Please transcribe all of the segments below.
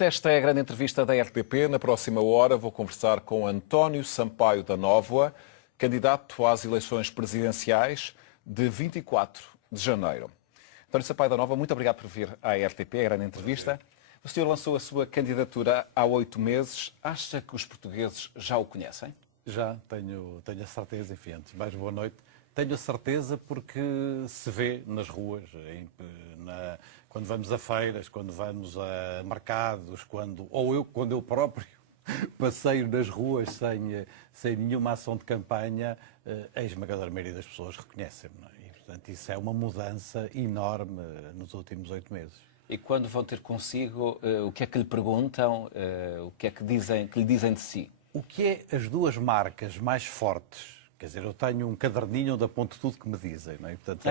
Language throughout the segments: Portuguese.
Esta é a grande entrevista da RTP. Na próxima hora vou conversar com António Sampaio da Nóvoa, candidato às eleições presidenciais de 24 de janeiro. António Sampaio da Nóvoa, muito obrigado por vir à RTP, a grande entrevista. O senhor lançou a sua candidatura há 8 meses. Acha que os portugueses já o conhecem? Já, tenho a certeza, enfim, antes de mais boa noite. Tenho a certeza porque se vê nas ruas, quando vamos a feiras, quando vamos a mercados, quando eu próprio passeio nas ruas sem nenhuma ação de campanha, a esmagadora maioria das pessoas reconhecem-me. E, portanto, isso é uma mudança enorme nos últimos 8 meses. E quando vão ter consigo, o que é que lhe perguntam, o que é que lhe dizem de si? O que é as duas marcas mais fortes? Quer dizer, eu tenho um caderninho onde aponto tudo que me dizem, não é? Portanto,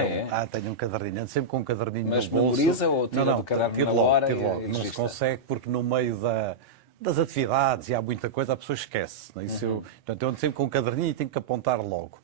tenho um caderninho, ando sempre com um caderninho no bolso. Mas memoriza ou tira do caderno na hora? Tiro logo. Não se consegue porque no meio das atividades e há muita coisa, a pessoa esquece. Não é? Portanto, eu ando sempre com um caderninho e tenho que apontar logo.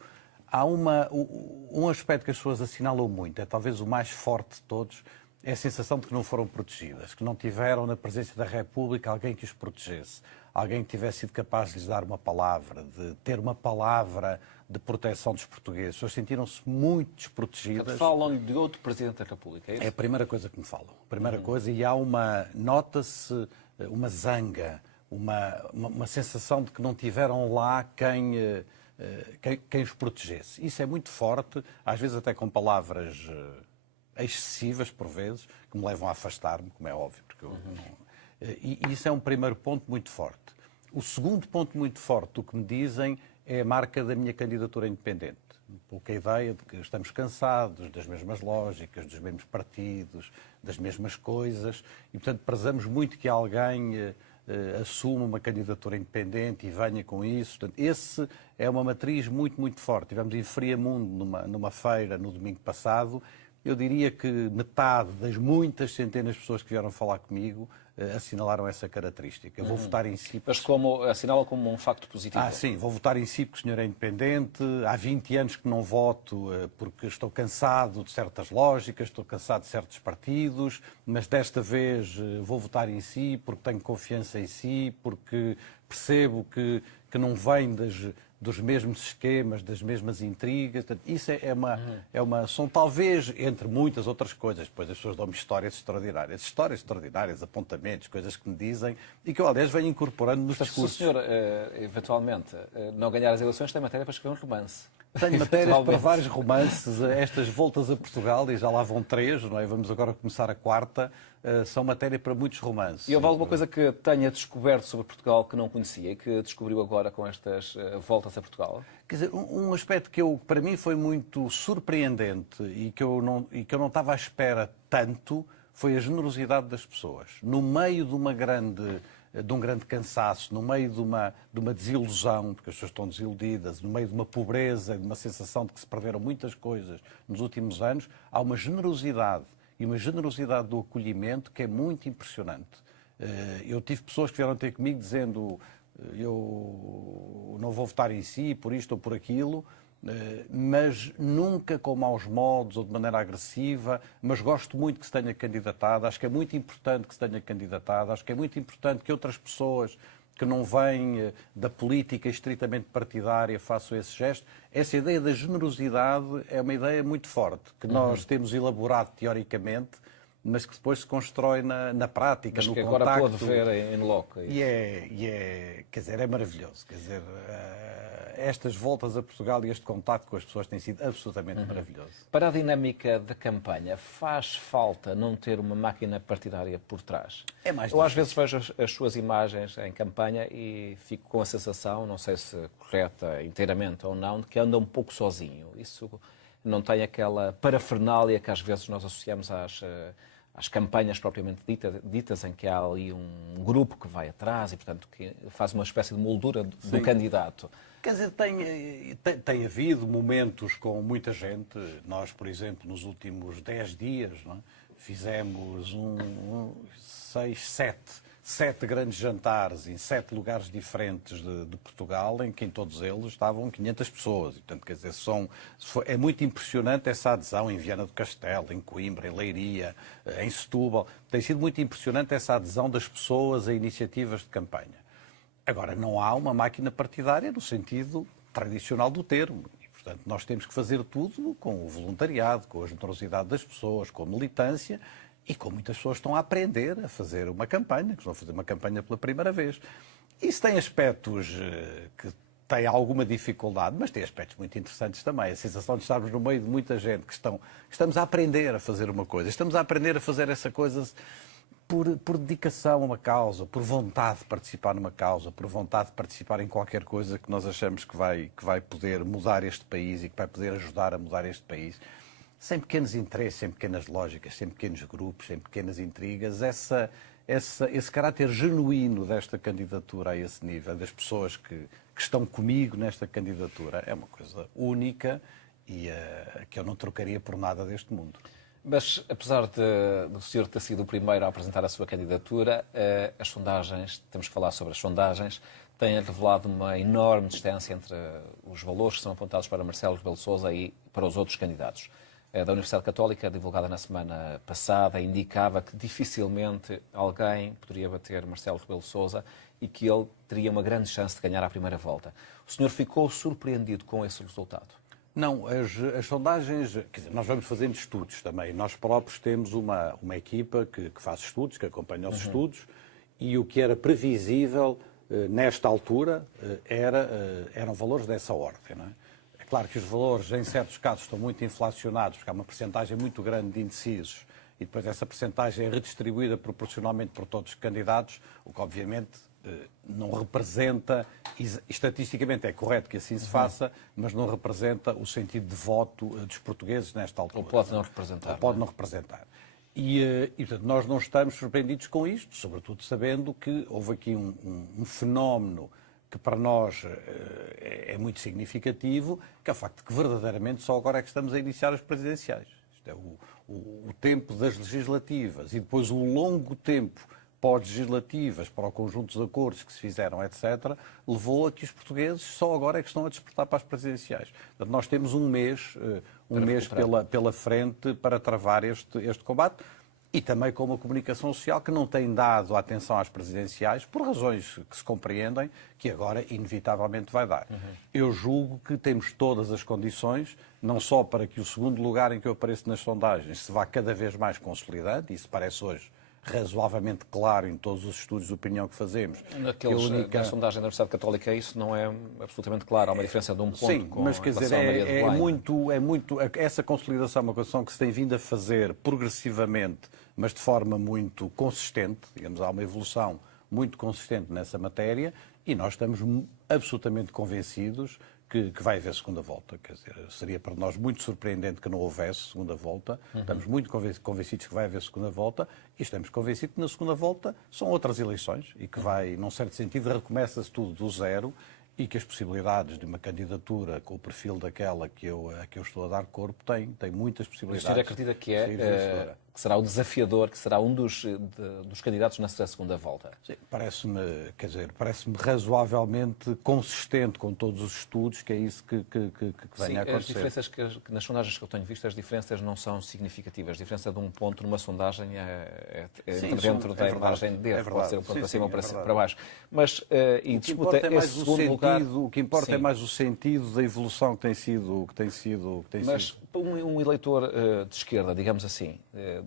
Há um aspecto que as pessoas assinalam muito, é talvez o mais forte de todos, é a sensação de que não foram protegidas, que não tiveram na presença da República alguém que os protegesse, alguém que tivesse sido capaz de lhes dar uma palavra, de ter uma palavra de proteção dos portugueses. As pessoas sentiram-se muito desprotegidas. Falam de outro Presidente da República, é isso? É a primeira coisa que me falam. A primeira coisa, e nota-se uma zanga, uma sensação de que não tiveram lá quem os protegesse. Isso é muito forte, às vezes até com palavras excessivas, por vezes, que me levam a afastar-me, como é óbvio. Porque e isso é um primeiro ponto muito forte. O segundo ponto muito forte do que me dizem é a marca da minha candidatura independente. Um pouco a ideia de que estamos cansados das mesmas lógicas, dos mesmos partidos, das mesmas coisas, e, portanto, prezamos muito que alguém assuma uma candidatura independente e venha com isso. Portanto, esse é uma matriz muito, muito forte. Tivemos em Friamundo, numa feira, no domingo passado. Eu diria que metade das muitas centenas de pessoas que vieram falar comigo assinalaram essa característica. Vou votar em si. Mas assinala como um facto positivo? Sim, vou votar em si porque o senhor é independente. Há 20 anos que não voto porque estou cansado de certas lógicas, estou cansado de certos partidos, mas desta vez vou votar em si porque tenho confiança em si, porque percebo que não vem dos mesmos esquemas, das mesmas intrigas. Isso são talvez, entre muitas outras coisas, depois as pessoas dão-me histórias extraordinárias, apontamentos, coisas que me dizem e que eu, aliás, venho incorporando nos discursos. Se o senhor, eventualmente, não ganhar as eleições, tem matéria para escrever um romance. Tenho matérias para vários romances, estas voltas a Portugal, e já lá vão 3, não é? Vamos agora começar a 4ª, são matéria para muitos romances. E houve alguma coisa que tenha descoberto sobre Portugal que não conhecia e que descobriu agora com estas voltas a Portugal? Quer dizer, um aspecto que para mim foi muito surpreendente e que eu não estava à espera tanto foi a generosidade das pessoas. No meio de um grande cansaço, no meio de uma desilusão, porque as pessoas estão desiludidas, no meio de uma pobreza, de uma sensação de que se perderam muitas coisas nos últimos anos, há uma generosidade e uma generosidade do acolhimento que é muito impressionante. Eu tive pessoas que vieram ter comigo dizendo eu não vou votar em si por isto ou por aquilo, mas nunca com maus modos ou de maneira agressiva, mas gosto muito que se tenha candidatado, acho que é muito importante que se tenha candidatado, acho que é muito importante que outras pessoas que não vêm da política estritamente partidária façam esse gesto. Essa ideia da generosidade é uma ideia muito forte, que nós temos elaborado teoricamente, mas que depois se constrói na prática, no contacto. Mas que agora pode ver em loco. Quer dizer, é maravilhoso. Quer dizer, estas voltas a Portugal e este contacto com as pessoas tem sido absolutamente maravilhoso. Para a dinâmica da campanha, faz falta não ter uma máquina partidária por trás? É mais Eu às vezes vejo as suas imagens em campanha e fico com a sensação, não sei se correta inteiramente ou não, de que anda um pouco sozinho. Isso não tem aquela parafernália que às vezes nós associamos às campanhas propriamente ditas, em que há ali um grupo que vai atrás e, portanto, que faz uma espécie de moldura do candidato. Quer dizer, tem havido momentos com muita gente. Nós, por exemplo, nos últimos 10 dias, não é? Fizemos 6, 7 7 grandes jantares em 7 lugares diferentes de Portugal, em que em todos eles estavam 500 pessoas. E, portanto, quer dizer, é muito impressionante essa adesão em Viana do Castelo, em Coimbra, em Leiria, em Setúbal. Tem sido muito impressionante essa adesão das pessoas a iniciativas de campanha. Agora, não há uma máquina partidária no sentido tradicional do termo. E, portanto, nós temos que fazer tudo com o voluntariado, com a generosidade das pessoas, com a militância, e como muitas pessoas estão a aprender a fazer uma campanha, que estão a fazer uma campanha pela primeira vez. Isso tem aspectos que têm alguma dificuldade, mas tem aspectos muito interessantes também. A sensação de estarmos no meio de muita gente que estamos a aprender a fazer uma coisa, estamos a aprender a fazer essa coisa por dedicação a uma causa, por vontade de participar numa causa, por vontade de participar em qualquer coisa que nós achamos que vai poder mudar este país e que vai poder ajudar a mudar este país. Sem pequenos interesses, sem pequenas lógicas, sem pequenos grupos, sem pequenas intrigas, esse caráter genuíno desta candidatura a esse nível, das pessoas que estão comigo nesta candidatura, é uma coisa única e que eu não trocaria por nada deste mundo. Mas, apesar do senhor ter sido o primeiro a apresentar a sua candidatura, as sondagens, temos que falar sobre as sondagens, têm revelado uma enorme distância entre os valores que são apontados para Marcelo Rebelo de Sousa e para os outros candidatos. Da Universidade Católica, divulgada na semana passada, indicava que dificilmente alguém poderia bater Marcelo Rebelo de Sousa e que ele teria uma grande chance de ganhar à primeira volta. O senhor ficou surpreendido com esse resultado? Não, as sondagens, quer dizer, nós vamos fazendo estudos também. Nós próprios temos uma equipa que faz estudos, que acompanha os estudos, e o que era previsível nesta altura eram valores dessa ordem, não é? Claro que os valores, em certos casos, estão muito inflacionados, porque há uma percentagem muito grande de indecisos e depois essa percentagem é redistribuída proporcionalmente por todos os candidatos, o que obviamente não representa, estatisticamente é correto que assim se faça, mas não representa o sentido de voto dos portugueses nesta altura. Ou pode não representar. Ou pode não representar. E, portanto, nós não estamos surpreendidos com isto, sobretudo sabendo que houve aqui um fenómeno que para nós é muito significativo, que é o facto de que verdadeiramente só agora é que estamos a iniciar as presidenciais. Isto é o tempo das legislativas e depois o longo tempo pós-legislativas para o conjunto de acordos que se fizeram, etc., levou a que os portugueses só agora é que estão a despertar para as presidenciais. Portanto, nós temos um mês pela frente para travar este combate. E também com uma comunicação social que não tem dado atenção às presidenciais, por razões que se compreendem, que agora inevitavelmente vai dar. Eu julgo que temos todas as condições, não só para que o segundo lugar em que eu apareço nas sondagens se vá cada vez mais consolidando, isso parece hoje razoavelmente claro em todos os estudos de opinião que fazemos. Na sondagem da Universidade Católica isso não é absolutamente claro, há uma diferença de um ponto. Sim, com mas quer dizer, é muito, essa consolidação é uma coisa que se tem vindo a fazer progressivamente, mas de forma muito consistente, digamos, há uma evolução muito consistente nessa matéria e nós estamos absolutamente convencidos que vai haver segunda volta. Quer dizer, seria para nós muito surpreendente que não houvesse segunda volta. Estamos muito convencidos que vai haver segunda volta e estamos convencidos que na segunda volta são outras eleições e que vai, num certo sentido, recomeça-se tudo do zero e que as possibilidades de uma candidatura com o perfil daquela a que eu estou a dar corpo tem muitas possibilidades. O senhor acredita que será o desafiador, que será um dos candidatos na segunda volta? Sim, parece-me razoavelmente consistente com todos os estudos que é isso que venha a acontecer. As diferenças que nas sondagens que eu tenho visto, as diferenças não são significativas. A diferença de um ponto numa sondagem dentro da margem de erro. Pode ser um ponto para cima ou para baixo. Mas, e disputa esse segundo lugar... O que importa é mais o sentido da evolução que tem sido. Mas um eleitor de esquerda, digamos assim,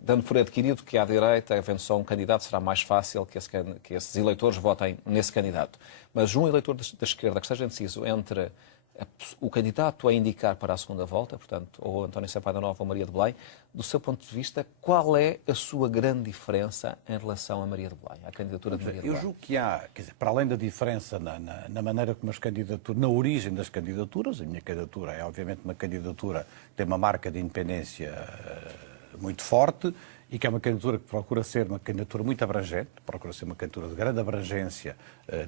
dando por adquirido que à direita, havendo só um candidato, será mais fácil que esses eleitores votem nesse candidato. Mas um eleitor da esquerda que esteja indeciso entre o candidato a indicar para a segunda volta, portanto, ou António Sampaio da Nova ou Maria de Belém, do seu ponto de vista, qual é a sua grande diferença em relação a Maria de Belém, à candidatura de Maria de Belém? Eu julgo que há, quer dizer, para além da diferença na maneira como as candidaturas, na origem das candidaturas, a minha candidatura é obviamente uma candidatura que tem uma marca de independência muito forte e que é uma candidatura que procura ser uma candidatura muito abrangente, procura ser uma candidatura de grande abrangência,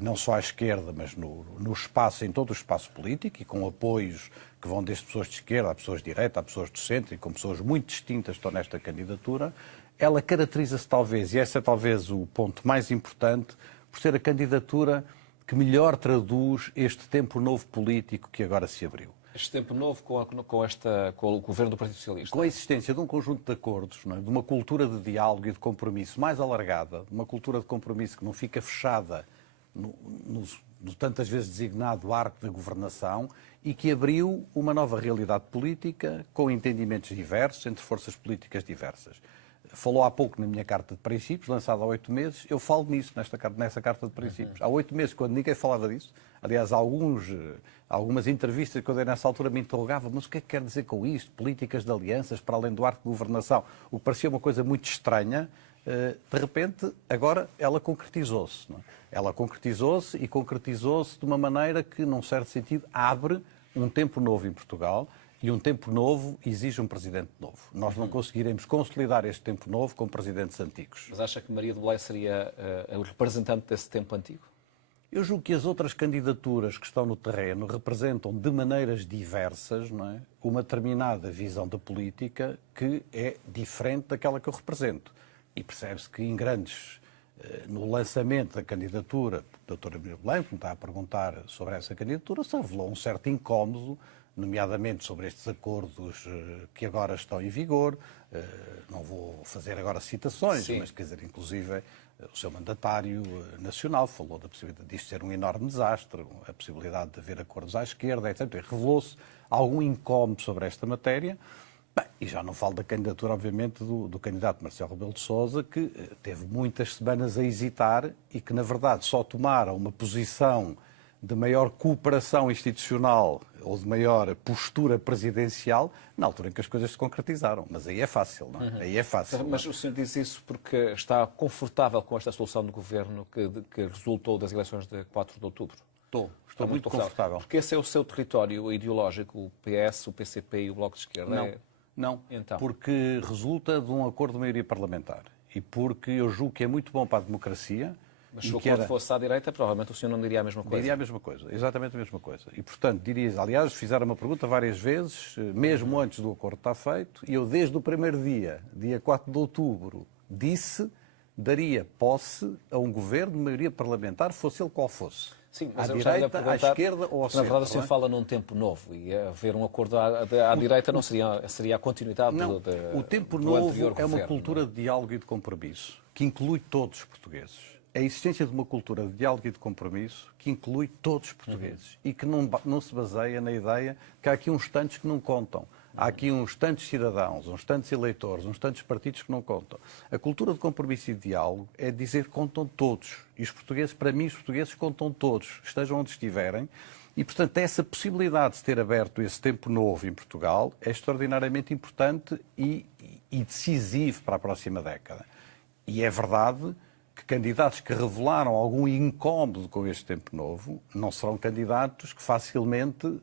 não só à esquerda, mas no espaço, em todo o espaço político e com apoios que vão desde pessoas de esquerda a pessoas de direita, a pessoas do centro e com pessoas muito distintas que estão nesta candidatura. ela caracteriza-se talvez, e esse é talvez o ponto mais importante, por ser a candidatura que melhor traduz este tempo novo político que agora se abriu. Este tempo novo com o governo do Partido Socialista. Com a existência de um conjunto de acordos, não é? De uma cultura de diálogo e de compromisso mais alargada, uma cultura de compromisso que não fica fechada no tantas vezes designado arco da governação e que abriu uma nova realidade política com entendimentos diversos entre forças políticas diversas. Falou há pouco na minha Carta de Princípios, lançada há 8 meses, eu falo nisso, nessa Carta de Princípios. Há 8 meses, quando ninguém falava disso, aliás, algumas entrevistas que eu dei nessa altura me interrogavam, mas o que é que quer dizer com isto? Políticas de alianças para além do arco de governação? O que parecia uma coisa muito estranha, de repente, agora ela concretizou-se. Não é? Ela concretizou-se e concretizou-se de uma maneira que, num certo sentido, abre um tempo novo em Portugal. E um tempo novo exige um presidente novo. Nós não conseguiremos consolidar este tempo novo com presidentes antigos. Mas acha que Maria de Belém seria o representante desse tempo antigo? Eu julgo que as outras candidaturas que estão no terreno representam de maneiras diversas, não é? Uma determinada visão da política que é diferente daquela que eu represento. E percebe-se que no lançamento da candidatura da doutora Maria de Belém, como está a perguntar sobre essa candidatura, se revelou um certo incómodo, nomeadamente sobre estes acordos que agora estão em vigor. Não vou fazer agora citações, Sim. mas, quer dizer, inclusive o seu mandatário nacional falou da possibilidade disto ser um enorme desastre, a possibilidade de haver acordos à esquerda, etc. E revelou-se algum incómodo sobre esta matéria. Bem, e já não falo da candidatura, obviamente, do candidato Marcelo Rebelo de Sousa, que teve muitas semanas a hesitar e que, na verdade, só tomaram uma posição de maior cooperação institucional ou de maior postura presidencial na altura em que as coisas se concretizaram. Mas aí é fácil, não é? Aí é fácil. Mas o senhor diz isso porque está confortável com esta solução do governo que resultou das eleições de 4 de outubro? Estou muito confortável. Porque esse é o seu território ideológico, o PS, o PCP e o Bloco de Esquerda? Não, Então. Porque resulta de um acordo de maioria parlamentar e porque eu julgo que é muito bom para a democracia. Mas se o acordo fosse à direita, provavelmente o senhor não diria a mesma coisa. Diria a mesma coisa, exatamente a mesma coisa. E, portanto, aliás, fizeram uma pergunta várias vezes, mesmo antes do acordo estar feito, e eu, desde o primeiro dia 4 de outubro, daria posse a um governo de maioria parlamentar, fosse ele qual fosse. Sim, mas à eu já direita, à esquerda ou ao centro. Na verdade, o senhor fala num tempo novo e haver um acordo à direita não seria a continuidade não, do o tempo do novo anterior é uma governo, cultura de diálogo e de compromisso que inclui todos os portugueses. A existência de uma cultura de diálogo e de compromisso que inclui todos os portugueses e que não se baseia na ideia que há aqui uns tantos que não contam. Há aqui uns tantos cidadãos, uns tantos eleitores, uns tantos partidos que não contam. A cultura de compromisso e de diálogo é dizer que contam todos. E os portugueses, para mim, os portugueses contam todos, estejam onde estiverem. E, portanto, essa possibilidade de se ter aberto esse tempo novo em Portugal é extraordinariamente importante e decisivo para a próxima década. E é verdade que candidatos que revelaram algum incómodo com este tempo novo não serão candidatos que facilmente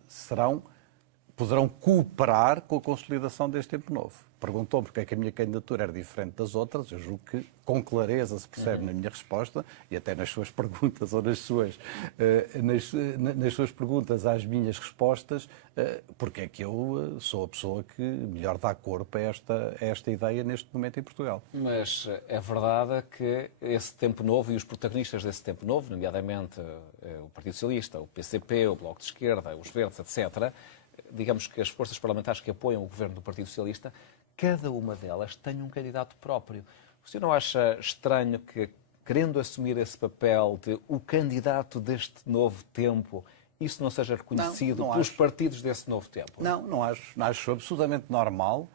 poderão cooperar com a consolidação deste tempo novo. Perguntou-me porque é que a minha candidatura era diferente das outras. Eu julgo que com clareza se percebe na minha resposta e até nas suas perguntas ou nas suas perguntas às minhas respostas, porque é que eu sou a pessoa que melhor dá corpo a esta ideia neste momento em Portugal. Mas é verdade que esse tempo novo e os protagonistas desse tempo novo, nomeadamente o Partido Socialista, o PCP, o Bloco de Esquerda, os Verdes, etc., digamos que as forças parlamentares que apoiam o governo do Partido Socialista, cada uma delas tem um candidato próprio. O senhor não acha estranho que, querendo assumir esse papel de o candidato deste novo tempo, isso não seja reconhecido não pelos acho. partidos desse novo tempo? Não acho. Acho absolutamente normal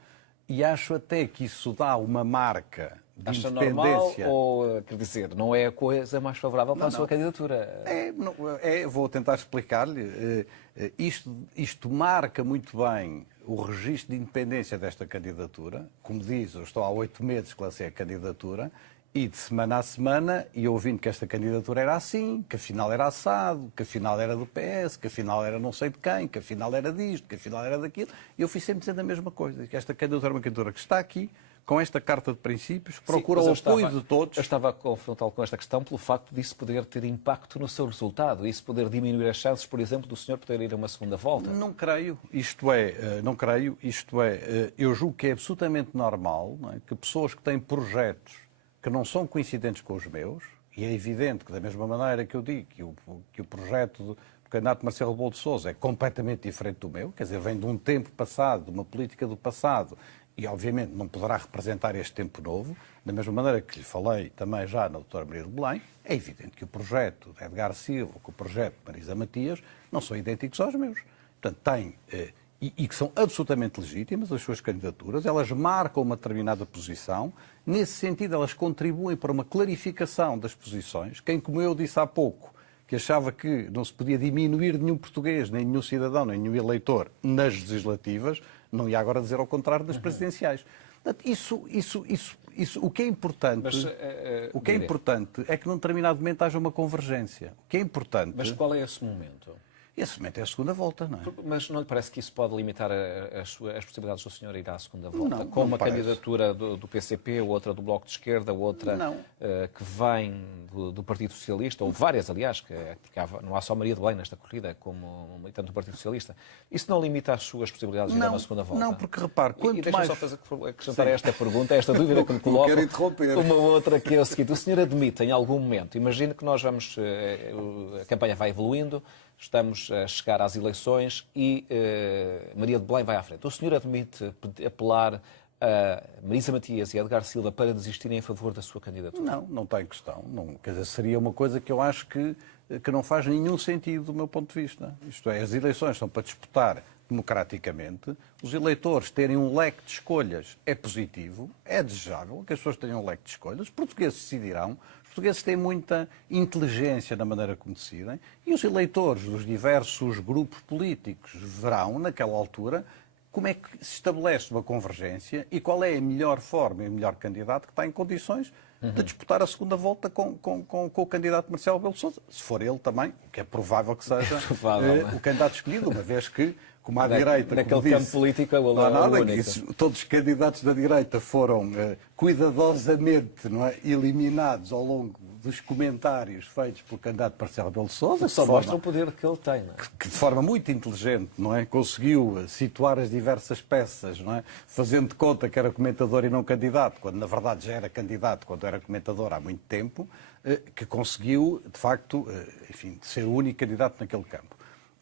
e acho até que isso dá uma marca de Acha independência. normal ou, quer dizer, não é a coisa mais favorável para a sua candidatura? Vou tentar explicar-lhe. Isto marca muito bem o registro de independência desta candidatura. Como diz, eu estou há 8 meses que lancei a candidatura e de semana a semana ia ouvindo que esta candidatura era assim, que afinal era assado, que afinal era do PS, que afinal era não sei de quem, que afinal era disto, que afinal era daquilo. E eu fui sempre dizendo a mesma coisa, que esta candidatura é uma candidatura que está aqui, com esta Carta de Princípios, procura o apoio de todos. Eu estava a confrontá-lo com esta questão pelo facto disso poder ter impacto no seu resultado, isso poder diminuir as chances, por exemplo, do senhor poder ir a uma segunda volta. Não creio, eu julgo que é absolutamente normal, não é, que pessoas que têm projetos que não são coincidentes com os meus, e é evidente que da mesma maneira que eu digo que o projeto do candidato Marcelo Rebelo de Sousa é completamente diferente do meu, quer dizer, vem de um tempo passado, de uma política do passado, e obviamente não poderá representar este tempo novo, da mesma maneira que lhe falei também já na doutora Maria de Belém, é evidente que o projeto de Edgar Silva, que o projeto de Marisa Matias, não são idênticos aos meus. Portanto, e que são absolutamente legítimas as suas candidaturas, elas marcam uma determinada posição, nesse sentido elas contribuem para uma clarificação das posições. Quem, como eu disse há pouco, que achava que não se podia diminuir nenhum português, nem nenhum cidadão, nem nenhum eleitor nas legislativas, não ia agora dizer ao contrário das presidenciais. Portanto, o que é importante, é que num determinado momento haja uma convergência. O que é importante... Mas qual é esse momento? Esse momento é a segunda volta, não é? Mas não lhe parece que isso pode limitar as possibilidades do senhor ir à segunda volta? Não, com não uma parece. candidatura do PCP, outra do Bloco de Esquerda, outra que vem do Partido Socialista, ou várias, aliás, que não há só Maria de Belém nesta corrida, como militante do Partido Socialista. Isso não limita as suas possibilidades de ir a uma segunda volta? Não, porque repare, quanto deixa-me mais... só acrescentar esta pergunta, esta dúvida que me coloca. Quero interromper. Uma outra que é o seguinte: o senhor admite em algum momento, imagine que nós vamos, a campanha vai evoluindo, estamos a chegar às eleições e Maria de Belém vai à frente. O senhor admite apelar a Marisa Matias e Edgar Silva para desistirem em favor da sua candidatura? Não tem questão. Não, quer dizer, seria uma coisa que eu acho que não faz nenhum sentido do meu ponto de vista. Isto é, as eleições são para disputar democraticamente. Os eleitores terem um leque de escolhas é positivo, é desejável que as pessoas tenham um leque de escolhas. Os portugueses decidirão. Os portugueses têm muita inteligência na maneira como decidem e os eleitores dos diversos grupos políticos verão, naquela altura, como é que se estabelece uma convergência e qual é a melhor forma e o melhor candidato que está em condições de disputar a segunda volta com o candidato Marcelo Rebelo de Sousa, se for ele também, o que é provável que seja o candidato escolhido, uma vez que, como à direita... Naquele campo político, não há nada, todos os candidatos da direita foram cuidadosamente, não é, eliminados ao longo dos comentários feitos pelo candidato Marcelo Rebelo de Sousa. Só mostra o poder que ele tem, não é? Que de forma muito inteligente, não é, conseguiu situar as diversas peças, não é, fazendo de conta que era comentador e não candidato, quando na verdade já era candidato, quando era comentador há muito tempo, que conseguiu, de facto, enfim, ser o único candidato naquele campo.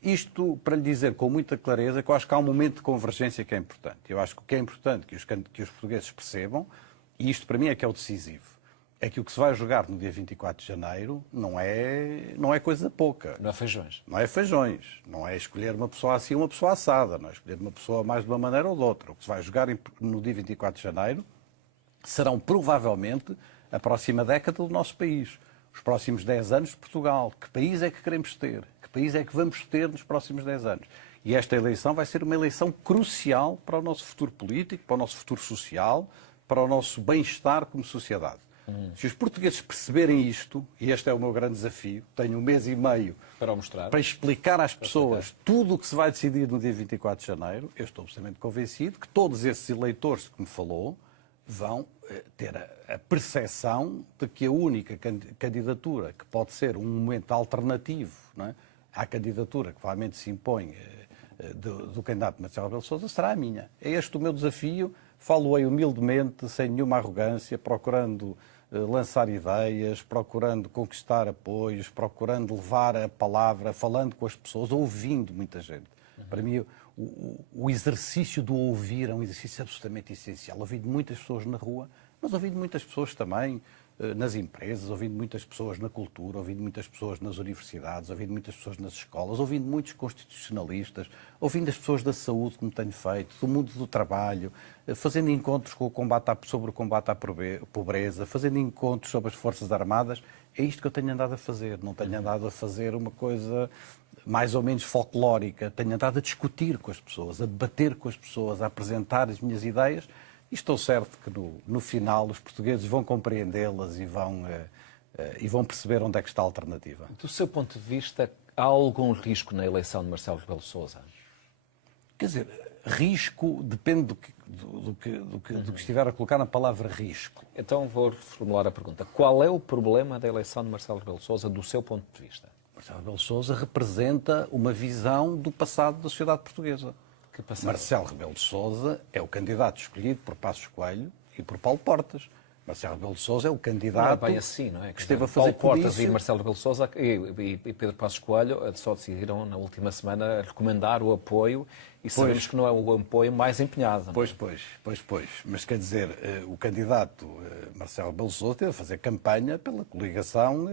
Isto para lhe dizer com muita clareza que eu acho que há um momento de convergência que é importante. Eu acho que o que é importante que os portugueses percebam, e isto para mim é que é o decisivo, é que o que se vai jogar no dia 24 de janeiro não é coisa pouca. Não é feijões. Não é feijões. Não é escolher uma pessoa assim ou uma pessoa assada. Não é escolher uma pessoa mais de uma maneira ou de outra. O que se vai jogar no dia 24 de janeiro serão provavelmente a próxima década do nosso país. Os próximos 10 anos de Portugal. Que país é que queremos ter? Que país é que vamos ter nos próximos 10 anos? E esta eleição vai ser uma eleição crucial para o nosso futuro político, para o nosso futuro social, para o nosso bem-estar como sociedade. Se os portugueses perceberem isto, e este é o meu grande desafio, tenho 1 mês e meio para mostrar, para explicar às pessoas tudo o que se vai decidir no dia 24 de janeiro, eu estou absolutamente convencido que todos esses eleitores que me falou vão ter a percepção de que a única candidatura que pode ser um momento alternativo, não é, à candidatura que provavelmente se impõe do candidato Marcelo Rebelo de Sousa será a minha. É este o meu desafio. Falo-ei humildemente, sem nenhuma arrogância, procurando lançar ideias, procurando conquistar apoios, procurando levar a palavra, falando com as pessoas, ouvindo muita gente. Para mim, o exercício do ouvir é um exercício absolutamente essencial. Ouvindo muitas pessoas na rua, mas ouvindo muitas pessoas também nas empresas, ouvindo muitas pessoas na cultura, ouvindo muitas pessoas nas universidades, ouvindo muitas pessoas nas escolas, ouvindo muitos constitucionalistas, ouvindo as pessoas da saúde, como tenho feito, do mundo do trabalho, fazendo encontros sobre o combate à pobreza, fazendo encontros sobre as Forças Armadas. É isto que eu tenho andado a fazer. Não tenho andado a fazer uma coisa mais ou menos folclórica. Tenho andado a discutir com as pessoas, a debater com as pessoas, a apresentar as minhas ideias. E estou certo que no final os portugueses vão compreendê-las e vão perceber onde é que está a alternativa. Do seu ponto de vista, há algum risco na eleição de Marcelo Rebelo de Sousa? Quer dizer, risco depende do que estiver a colocar na palavra risco. Então vou reformular a pergunta. Qual é o problema da eleição de Marcelo Rebelo de Sousa, do seu ponto de vista? Marcelo Rebelo de Sousa representa uma visão do passado da sociedade portuguesa. Que passado? Marcelo Rebelo de Sousa é o candidato escolhido por Passos Coelho e por Paulo Portas. Marcelo Rebelo de Sousa é o candidato não é bem assim, não é? que esteve a fazer Paulo Portas comício. e Marcelo Rebelo de Sousa e Pedro Passos Coelho só decidiram na última semana recomendar o apoio e sabemos que não é o apoio mais empenhado. Não é? Pois. Mas quer dizer, o candidato Marcelo Rebelo de Sousa teve a fazer campanha pela coligação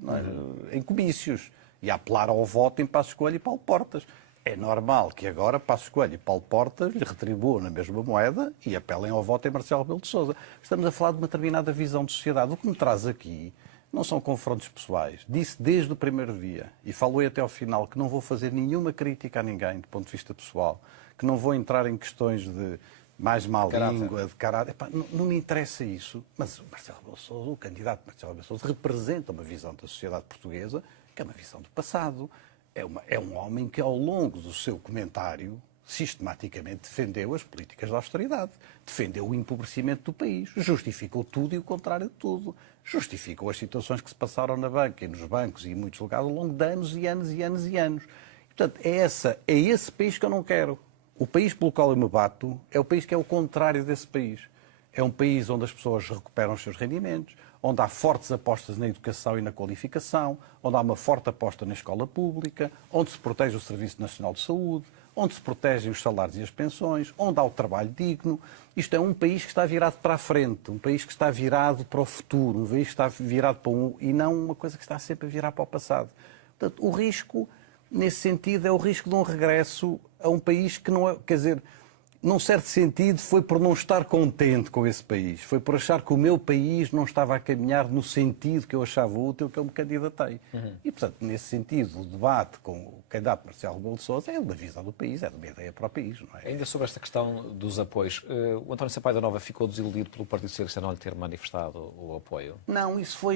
não é, em comícios e a apelar ao voto em Passos Coelho e Paulo Portas. É normal que agora Passos Coelho e Paulo Portas lhe retribuam na mesma moeda e apelem ao voto em Marcelo Rebelo de Sousa. Estamos a falar de uma determinada visão de sociedade. O que me traz aqui não são confrontos pessoais. Disse desde o primeiro dia e falei até ao final que não vou fazer nenhuma crítica a ninguém do ponto de vista pessoal, que não vou entrar em questões de mais má língua, de caráter. Epá, não me interessa isso. Mas o Marcelo Rebelo de Sousa, o candidato Marcelo Rebelo de Sousa, representa uma visão da sociedade portuguesa que é uma visão do passado. É um homem que, ao longo do seu comentário, sistematicamente defendeu as políticas de austeridade, defendeu o empobrecimento do país, justificou tudo e o contrário de tudo. Justificou as situações que se passaram na banca e nos bancos e em muitos lugares ao longo de anos e anos e anos e anos. E, portanto, é esse país que eu não quero. O país pelo qual eu me bato é o país que é o contrário desse país. É um país onde as pessoas recuperam os seus rendimentos, onde há fortes apostas na educação e na qualificação, onde há uma forte aposta na escola pública, onde se protege o Serviço Nacional de Saúde, onde se protegem os salários e as pensões, onde há o trabalho digno. Isto é um país que está virado para a frente, um país que está virado para o futuro, um país que está virado para e não uma coisa que está sempre a virar para o passado. Portanto, o risco, nesse sentido, é o risco de um regresso a um país que não é, quer dizer, num certo sentido, foi por não estar contente com esse país. Foi por achar que o meu país não estava a caminhar no sentido que eu achava útil que eu me candidatei. E, portanto, nesse sentido, o debate com o candidato Marcelo Rebelo de Sousa é uma visão do país, é uma ideia para o país. Não é? Ainda sobre esta questão dos apoios, o António Sampaio da Nova ficou desiludido pelo Partido Socialista não lhe ter manifestado o apoio? Não, isso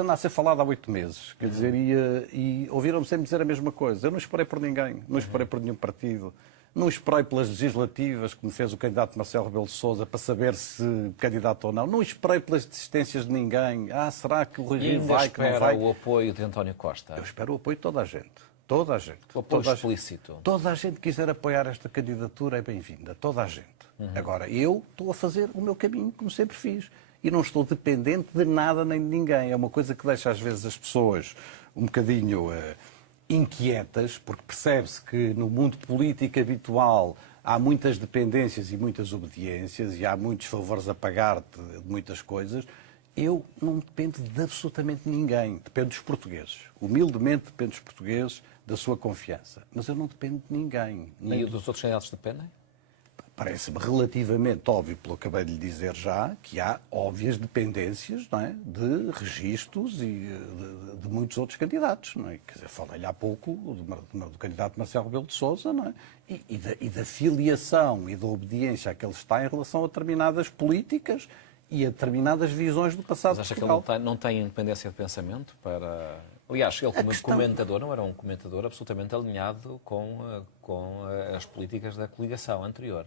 anda a ser falado há 8 meses. Quer dizer, e ouviram-me sempre dizer a mesma coisa. Eu não esperei por ninguém, não esperei por nenhum partido. Não esperei pelas legislativas que me fez o candidato Marcelo Rebelo de Sousa para saber se candidato ou não. Não esperei pelas desistências de ninguém. Será que o Rui Rio vai, que não vai? o apoio de António Costa? Eu espero o apoio de toda a gente. Toda a gente. O apoio explícito. Toda a gente que quiser apoiar esta candidatura é bem-vinda. Toda a gente. Agora, eu estou a fazer o meu caminho, como sempre fiz. E não estou dependente de nada nem de ninguém. É uma coisa que deixa, às vezes, as pessoas um bocadinho inquietas, porque percebe-se que no mundo político habitual há muitas dependências e muitas obediências e há muitos favores a pagar de muitas coisas. Eu não dependo de absolutamente ninguém. Dependo dos portugueses. Humildemente dependo dos portugueses, da sua confiança. Mas eu não dependo de ninguém. E dos outros candidatos dependem? Parece-me relativamente óbvio, pelo que acabei de lhe dizer já, que há óbvias dependências, não é, de registros e de muitos outros candidatos. Não é? Quer dizer, falei-lhe há pouco do candidato Marcelo Rebelo de Sousa, não é? E da filiação e da obediência a que ele está em relação a determinadas políticas e a determinadas visões do passado. Mas acha que Portugal. ele não tem independência de pensamento para... Aliás, ele como comentador não era um comentador absolutamente alinhado com as políticas da coligação anterior.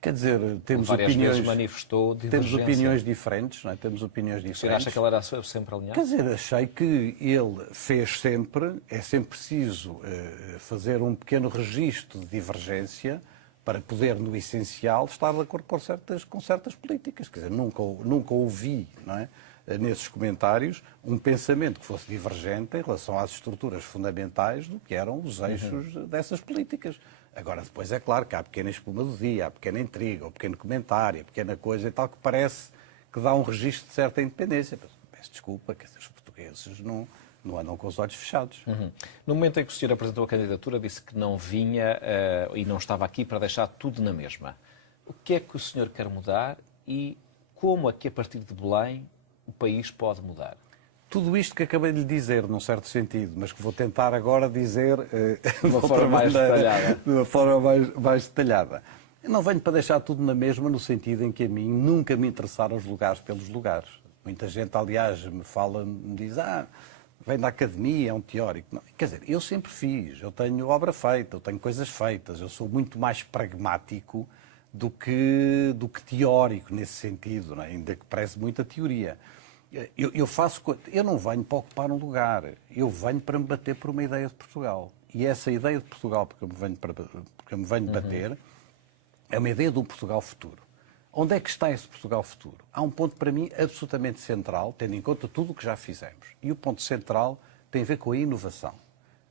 Quer dizer, temos Várias opiniões, vezes manifestou temos divergência. opiniões diferentes, não é? Temos opiniões diferentes. Você acha que ele era sempre alinhado? Quer dizer, achei que ele fez sempre, é sempre preciso fazer um pequeno registro de divergência para poder, no essencial, estar de acordo com certas políticas. Quer dizer, nunca ouvi, não é, nesses comentários, um pensamento que fosse divergente em relação às estruturas fundamentais do que eram os eixos dessas políticas. Agora, depois é claro que há a pequena espuma do dia, há a pequena intriga, o pequeno comentário, a pequena coisa e tal, que parece que dá um registro de certa independência. Peço desculpa, que os portugueses não andam com os olhos fechados. No momento em que o senhor apresentou a candidatura, disse que não vinha e não estava aqui para deixar tudo na mesma. O que é que o senhor quer mudar e como é que, a partir de Belém, o país pode mudar? Tudo isto que acabei de lhe dizer, num certo sentido, mas que vou tentar agora dizer de uma forma mais detalhada. De uma forma mais detalhada. Eu não venho para deixar tudo na mesma, no sentido em que a mim nunca me interessaram os lugares pelos lugares. Muita gente, aliás, me diz, vem da academia, é um teórico. Não. Quer dizer, eu sempre fiz, eu tenho obra feita, eu tenho coisas feitas, eu sou muito mais pragmático do que teórico nesse sentido, não é? Ainda que parece muita teoria. Eu não venho para ocupar um lugar, eu venho para me bater por uma ideia de Portugal. E essa ideia de Portugal, porque eu me venho bater, é uma ideia de um Portugal futuro. Onde é que está esse Portugal futuro? Há um ponto para mim absolutamente central, tendo em conta tudo o que já fizemos. E o ponto central tem a ver com a inovação.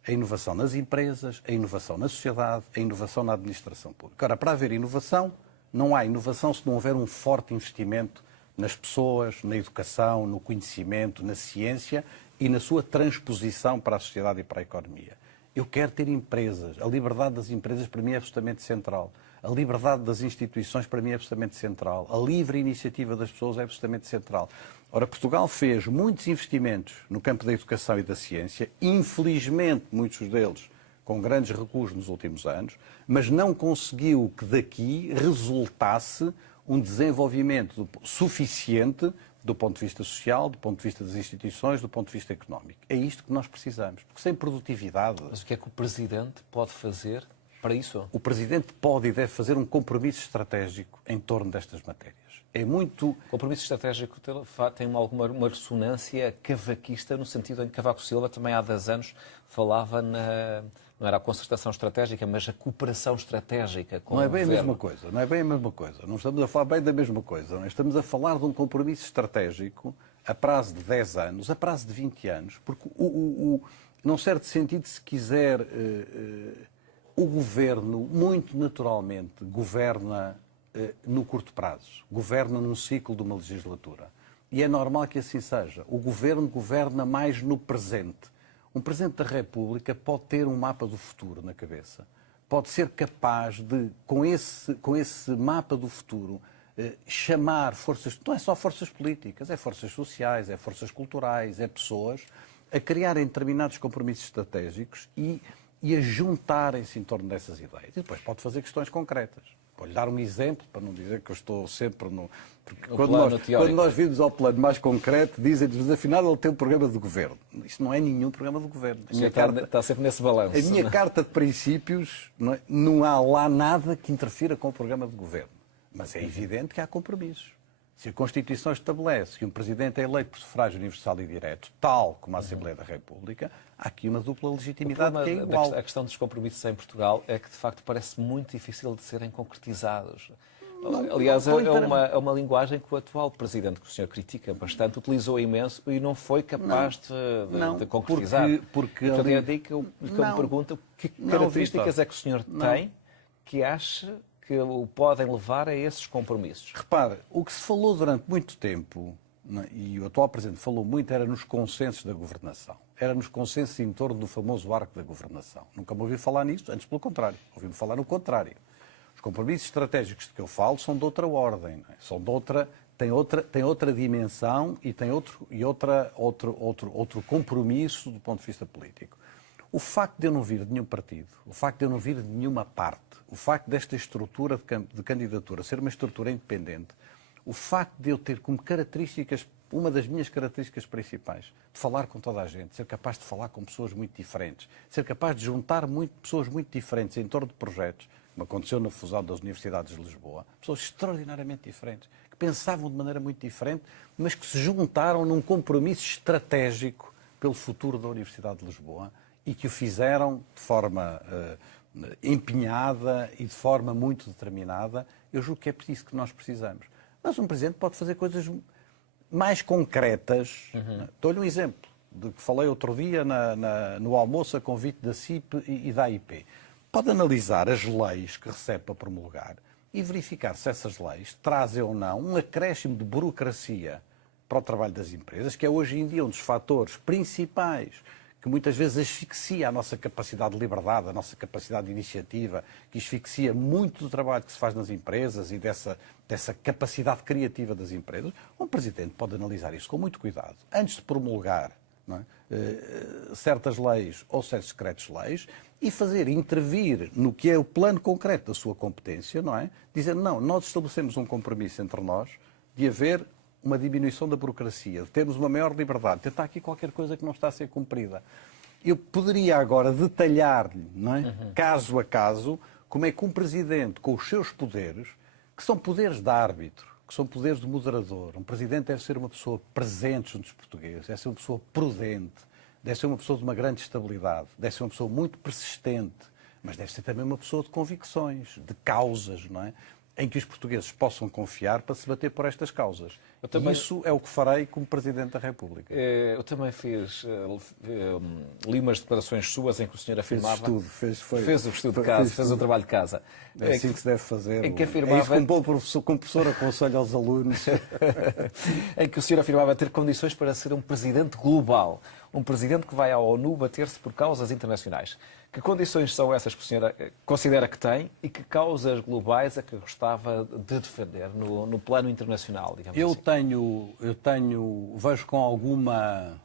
A inovação nas empresas, a inovação na sociedade, a inovação na administração pública. Ora, para haver inovação, não há inovação se não houver um forte investimento nas pessoas, na educação, no conhecimento, na ciência e na sua transposição para a sociedade e para a economia. Eu quero ter empresas. A liberdade das empresas para mim é absolutamente central. A liberdade das instituições para mim é absolutamente central. A livre iniciativa das pessoas é absolutamente central. Ora, Portugal fez muitos investimentos no campo da educação e da ciência, infelizmente muitos deles com grandes recuos nos últimos anos, mas não conseguiu que daqui resultasse um desenvolvimento suficiente do ponto de vista social, do ponto de vista das instituições, do ponto de vista económico. É isto que nós precisamos, porque sem produtividade... Mas o que é que o Presidente pode fazer para isso? O Presidente pode e deve fazer um compromisso estratégico em torno destas matérias. É muito... O compromisso estratégico tem uma ressonância cavaquista, no sentido em que Cavaco Silva também há 10 anos falava não era a concertação estratégica, mas a cooperação estratégica com o Não é bem governo. a mesma coisa, não é bem a mesma coisa. Não estamos a falar bem da mesma coisa. Não é? Estamos a falar de um compromisso estratégico a prazo de 10 anos, a prazo de 20 anos, porque num certo sentido, se quiser, o governo, muito naturalmente, governa no curto prazo, governa num ciclo de uma legislatura. E é normal que assim seja. O governo governa mais no presente. Um Presidente da República pode ter um mapa do futuro na cabeça. Pode ser capaz de, com esse mapa do futuro, chamar forças, não é só forças políticas, é forças sociais, é forças culturais, é pessoas, a criarem determinados compromissos estratégicos e a juntarem-se em torno dessas ideias. E depois pode fazer questões concretas. Vou-lhe dar um exemplo, para não dizer que eu estou sempre no... Porque quando nós vimos ao plano mais concreto, dizem-nos, afinal, ele tem um programa de governo. Isto não é nenhum programa de governo. Está sempre nesse balanço. A minha carta de princípios, não há lá nada que interfira com o programa de governo. Mas é evidente que há compromissos. Se a Constituição estabelece que um Presidente é eleito por sufrágio universal e direto, tal como a Assembleia da República, há aqui uma dupla legitimidade que é igual. A questão dos compromissos em Portugal é que, de facto, parece muito difícil de serem concretizados. Aliás, é uma linguagem que o atual Presidente, que o senhor critica bastante, utilizou imenso e não foi capaz de concretizar. Portanto, é daí que eu me pergunto que características é que o senhor tem que acha que o podem levar a esses compromissos? Repare, o que se falou durante muito tempo, e o atual Presidente falou muito, era nos consensos da governação. Era nos consensos em torno do famoso arco da governação. Nunca me ouvi falar nisso, antes pelo contrário. Ouvi-me falar no contrário. Os compromissos estratégicos de que eu falo são de outra ordem, não é? São de outra, têm outra dimensão e têm outro compromisso do ponto de vista político. O facto de eu não vir de nenhum partido, o facto de eu não vir de nenhuma parte, o facto desta estrutura de candidatura ser uma estrutura independente, o facto de eu ter como características, uma das minhas características principais, de falar com toda a gente, ser capaz de falar com pessoas muito diferentes, ser capaz de juntar pessoas muito diferentes em torno de projetos, como aconteceu na fusão das universidades de Lisboa, pessoas extraordinariamente diferentes, que pensavam de maneira muito diferente, mas que se juntaram num compromisso estratégico pelo futuro da Universidade de Lisboa e que o fizeram de forma empenhada e de forma muito determinada. Eu julgo que é isso que nós precisamos. Mas um Presidente pode fazer coisas mais concretas. Dou-lhe um exemplo de que falei outro dia no almoço a convite da CIP e da AIP. Pode analisar as leis que recebe para promulgar e verificar se essas leis trazem ou não um acréscimo de burocracia para o trabalho das empresas, que é hoje em dia um dos fatores principais que muitas vezes asfixia a nossa capacidade de liberdade, a nossa capacidade de iniciativa, que asfixia muito do trabalho que se faz nas empresas e dessa capacidade criativa das empresas. Um Presidente pode analisar isso com muito cuidado, antes de promulgar certas leis ou certos decretos-leis e intervir no que é o plano concreto da sua competência, não é? Dizendo, não, nós estabelecemos um compromisso entre nós de haver uma diminuição da burocracia, de termos uma maior liberdade, de tentar aqui qualquer coisa que não está a ser cumprida. Eu poderia agora detalhar-lhe, não é? Caso a caso, como é que um presidente com os seus poderes, que são poderes de árbitro, que são poderes de moderador, um presidente deve ser uma pessoa presente junto dos portugueses, deve ser uma pessoa prudente, deve ser uma pessoa de uma grande estabilidade, deve ser uma pessoa muito persistente, mas deve ser também uma pessoa de convicções, de causas, não é? Em que os portugueses possam confiar para se bater por estas causas. E isso é o que farei como Presidente da República. Eu também li umas declarações suas em que o senhor afirmava... Fez o estudo de casa, fez o trabalho de casa. É assim que se deve fazer. Em que afirmava... É isso que um bom professor aconselha aos alunos. Em que o senhor afirmava ter condições para ser um presidente global. Um presidente que vai à ONU bater-se por causas internacionais. Que condições são essas que o senhor considera que tem e que causas globais é que gostava de defender no plano internacional, digamos assim? Vejo com alguma...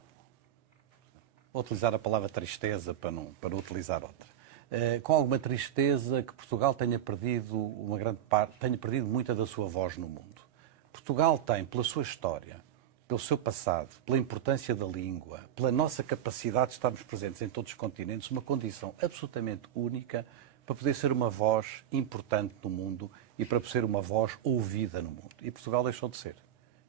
Vou utilizar a palavra tristeza para não utilizar outra. Com alguma tristeza que Portugal tenha perdido uma grande parte, tenha perdido muita da sua voz no mundo. Portugal tem, pela sua história, pelo seu passado, pela importância da língua, pela nossa capacidade de estarmos presentes em todos os continentes, uma condição absolutamente única para poder ser uma voz importante no mundo e para ser uma voz ouvida no mundo. E Portugal deixou de ser.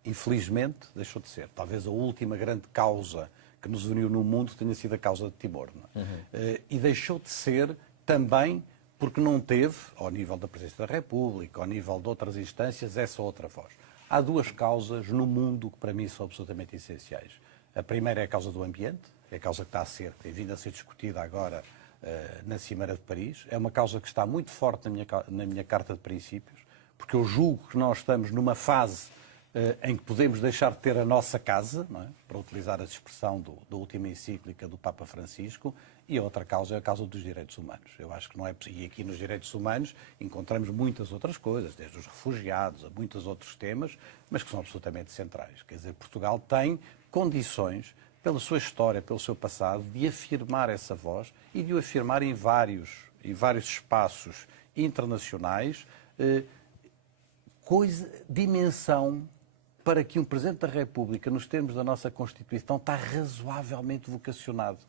Infelizmente, deixou de ser. Talvez a última grande causa que nos uniu no mundo tenha sido a causa de Timor. Não é? E deixou de ser também porque não teve, ao nível da Presidência da República, ao nível de outras instâncias, essa outra voz. Há duas causas no mundo que para mim são absolutamente essenciais. A primeira é a causa do ambiente, é a causa que tem vindo a ser discutida agora na Cimeira de Paris. É uma causa que está muito forte na minha Carta de Princípios, porque eu julgo que nós estamos numa fase em que podemos deixar de ter a nossa casa, não é? Para utilizar a expressão da última encíclica do Papa Francisco, e a outra causa é a causa dos direitos humanos. Eu acho que não é possível. E aqui nos direitos humanos encontramos muitas outras coisas, desde os refugiados a muitos outros temas, mas que são absolutamente centrais. Quer dizer, Portugal tem condições, pela sua história, pelo seu passado, de afirmar essa voz e de o afirmar em vários espaços internacionais, dimensão para que um Presidente da República, nos termos da nossa Constituição, está razoavelmente vocacionado.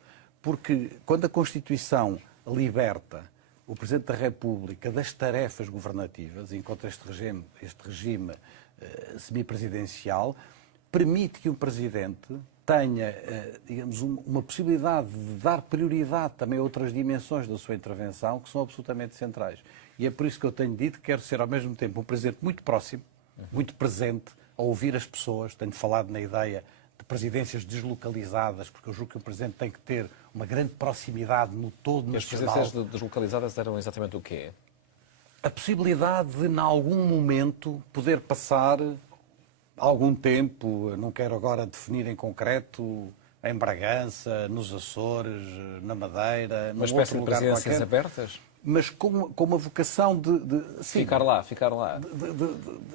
Porque quando a Constituição liberta o Presidente da República das tarefas governativas, enquanto este regime semipresidencial, permite que um Presidente tenha, digamos, uma possibilidade de dar prioridade também a outras dimensões da sua intervenção que são absolutamente centrais. E é por isso que eu tenho dito que quero ser, ao mesmo tempo, um Presidente muito próximo, muito presente, a ouvir as pessoas. Tenho falado na ideia de presidências deslocalizadas, porque eu julgo que o Presidente tem que ter uma grande proximidade no todo nacional. As presidências deslocalizadas eram exatamente o quê? A possibilidade de, em algum momento, poder passar algum tempo, não quero agora definir em concreto, em Bragança, nos Açores, na Madeira, uma espécie de presidências abertas? Mas com uma vocação de ficar lá.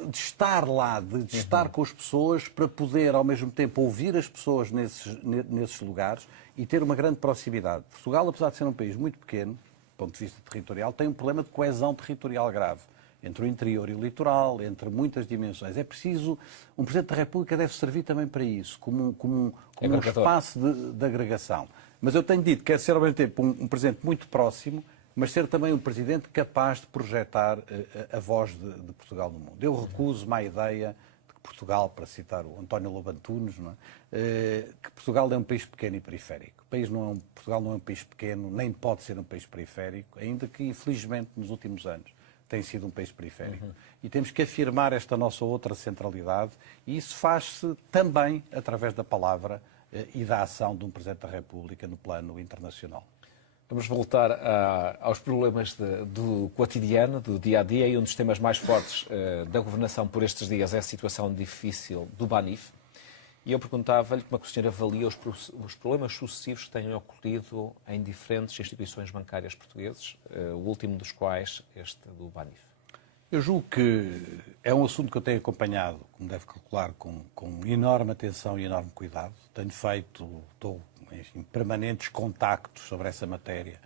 De estar lá, de estar com as pessoas para poder, ao mesmo tempo, ouvir as pessoas nesses lugares e ter uma grande proximidade. Portugal, apesar de ser um país muito pequeno, do ponto de vista territorial, tem um problema de coesão territorial grave entre o interior e o litoral, entre muitas dimensões. É preciso... Um Presidente da República deve servir também para isso, como um espaço de agregação. Mas eu tenho dito que quer ser, ao mesmo tempo, um Presidente muito próximo, mas ser também um Presidente capaz de projetar a voz de Portugal no mundo. Eu recuso-me à ideia de que Portugal, para citar o António Lobo Antunes, não é? Que Portugal é um país pequeno e periférico. Portugal não é um país pequeno, nem pode ser um país periférico, ainda que, infelizmente, nos últimos anos tem sido um país periférico. E temos que afirmar esta nossa outra centralidade, e isso faz-se também através da palavra e da ação de um Presidente da República no plano internacional. Vamos voltar aos problemas do cotidiano, do dia-a-dia, e um dos temas mais fortes da governação por estes dias é a situação difícil do Banif. E eu perguntava-lhe como é que o senhor avalia os problemas sucessivos que têm ocorrido em diferentes instituições bancárias portugueses, o último dos quais este do Banif. Eu julgo que é um assunto que eu tenho acompanhado, como deve calcular, com enorme atenção e enorme cuidado. Estou em permanentes contactos sobre essa matéria,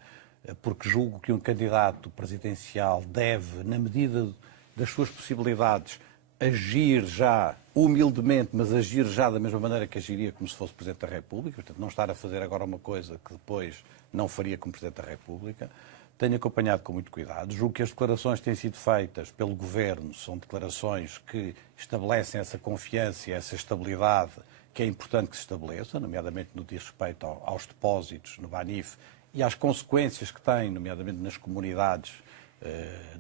porque julgo que um candidato presidencial deve, na medida das suas possibilidades, agir já humildemente, mas agir já da mesma maneira que agiria como se fosse Presidente da República, portanto, não estar a fazer agora uma coisa que depois não faria como Presidente da República. Tenho acompanhado com muito cuidado. Julgo que as declarações que têm sido feitas pelo Governo são declarações que estabelecem essa confiança e essa estabilidade que é importante que se estabeleça, nomeadamente no que diz respeito aos depósitos no Banif e às consequências que tem, nomeadamente nas comunidades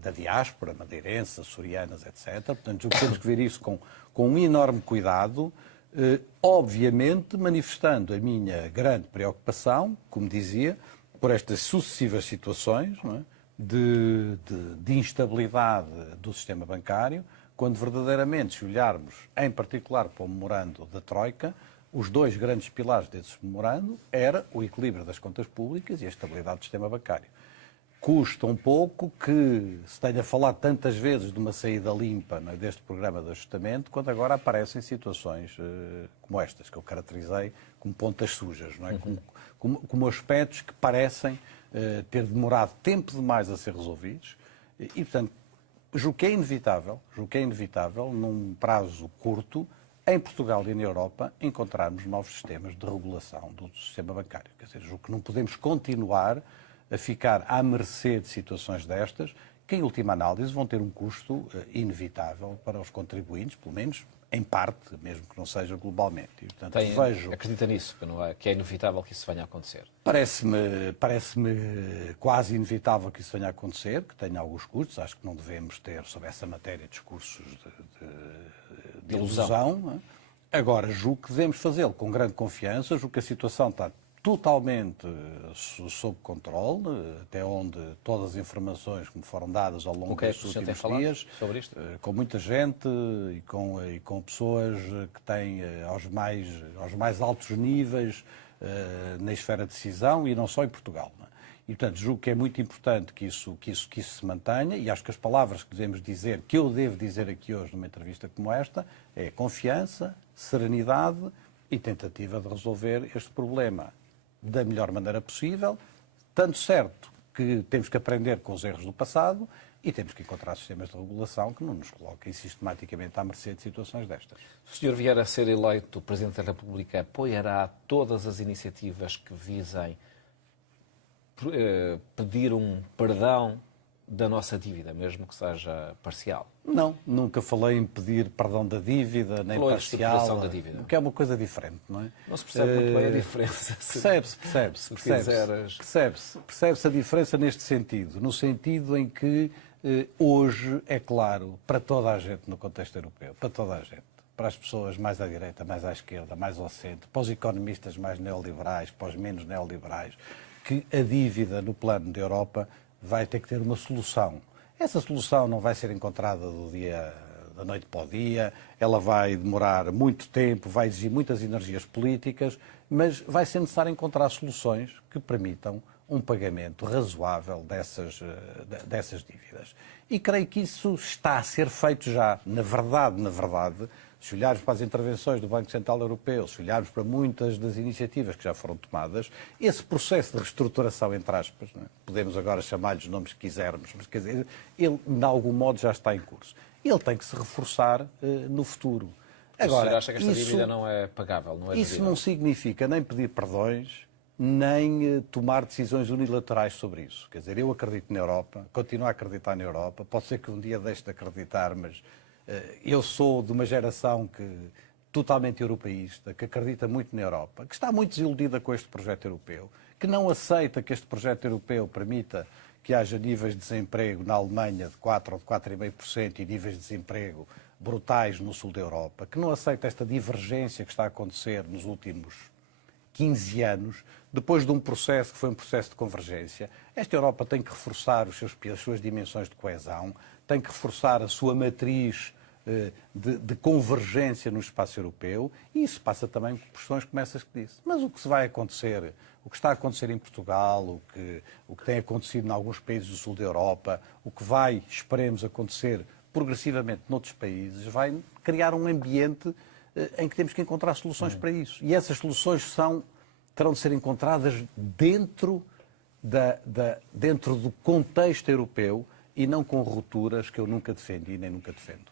da diáspora, madeirenses, açorianas, etc. Portanto, temos que ver isso com um enorme cuidado, obviamente manifestando a minha grande preocupação, como dizia, por estas sucessivas situações, não é? de instabilidade do sistema bancário, quando verdadeiramente, se olharmos em particular para o memorando da Troika, os dois grandes pilares desse memorando era o equilíbrio das contas públicas e a estabilidade do sistema bancário. Custa um pouco que se tenha falado tantas vezes de uma saída limpa, não é, deste programa de ajustamento, quando agora aparecem situações como estas, que eu caracterizei como pontas sujas, não é? Como aspectos que parecem ter demorado tempo demais a ser resolvidos e, portanto, julgo que é inevitável, num prazo curto, em Portugal e na Europa, encontrarmos novos sistemas de regulação do sistema bancário. Quer dizer, julgo que não podemos continuar a ficar à mercê de situações destas, que em última análise vão ter um custo inevitável para os contribuintes, pelo menos em parte, mesmo que não seja globalmente. E, portanto, acredita nisso, que é inevitável que isso venha a acontecer? Parece-me quase inevitável que isso venha a acontecer, que tenha alguns custos. Acho que não devemos ter, sobre essa matéria, discursos de ilusão. Não é? Agora, julgo que devemos fazê-lo com grande confiança, julgo que a situação está totalmente sob controle, até onde todas as informações que me foram dadas ao longo destes últimos dias, sobre isto? Com muita gente e com pessoas que têm aos mais altos níveis na esfera de decisão e não só em Portugal. Não é? E, portanto, julgo que é muito importante que isso se mantenha e acho que as palavras que devemos dizer, que eu devo dizer aqui hoje numa entrevista como esta, é confiança, serenidade e tentativa de resolver este problema da melhor maneira possível, tanto certo que temos que aprender com os erros do passado e temos que encontrar sistemas de regulação que não nos coloquem sistematicamente à mercê de situações destas. Se o senhor vier a ser eleito Presidente da República, apoiará todas as iniciativas que visem pedir um perdão da nossa dívida, mesmo que seja parcial? Não, nunca falei em pedir perdão da dívida, nem parcial, da dívida. que é uma coisa diferente, não é? Não se percebe muito bem a diferença. Percebe-se a diferença neste sentido, no sentido em que hoje é claro para toda a gente no contexto europeu, para toda a gente, para as pessoas mais à direita, mais à esquerda, mais ao centro, para os economistas mais neoliberais, para os menos neoliberais, que a dívida no plano da Europa vai ter que ter uma solução. Essa solução não vai ser encontrada da noite para o dia, ela vai demorar muito tempo, vai exigir muitas energias políticas, mas vai ser necessário encontrar soluções que permitam um pagamento razoável dessas dívidas. E creio que isso está a ser feito já. Na verdade, se olharmos para as intervenções do Banco Central Europeu, se olharmos para muitas das iniciativas que já foram tomadas, esse processo de reestruturação, entre aspas, não é? Podemos agora chamar-lhe os nomes que quisermos, mas quer dizer, ele, de algum modo, já está em curso. Ele tem que se reforçar no futuro. Agora, o senhor acha que esta dívida não é pagável? Não é isso não significa nem pedir perdões, nem tomar decisões unilaterais sobre isso. Quer dizer, eu acredito na Europa, continuo a acreditar na Europa, pode ser que um dia deixe de acreditar, mas eu sou de uma geração totalmente europeísta, que acredita muito na Europa, que está muito desiludida com este projeto europeu, que não aceita que este projeto europeu permita que haja níveis de desemprego na Alemanha de 4% ou de 4,5% e níveis de desemprego brutais no sul da Europa, que não aceita esta divergência que está a acontecer nos últimos 15 anos, depois de um processo que foi um processo de convergência. Esta Europa tem que reforçar as suas dimensões de coesão, tem que reforçar a sua matriz de convergência no espaço europeu, e isso passa também por questões como essas que disse. Mas o que vai acontecer, o que está a acontecer em Portugal, o que tem acontecido em alguns países do sul da Europa, o que vai, esperemos, acontecer progressivamente noutros países, vai criar um ambiente em que temos que encontrar soluções para isso. E essas soluções terão de ser encontradas dentro do contexto europeu e não com rupturas que eu nunca defendi nem nunca defendo.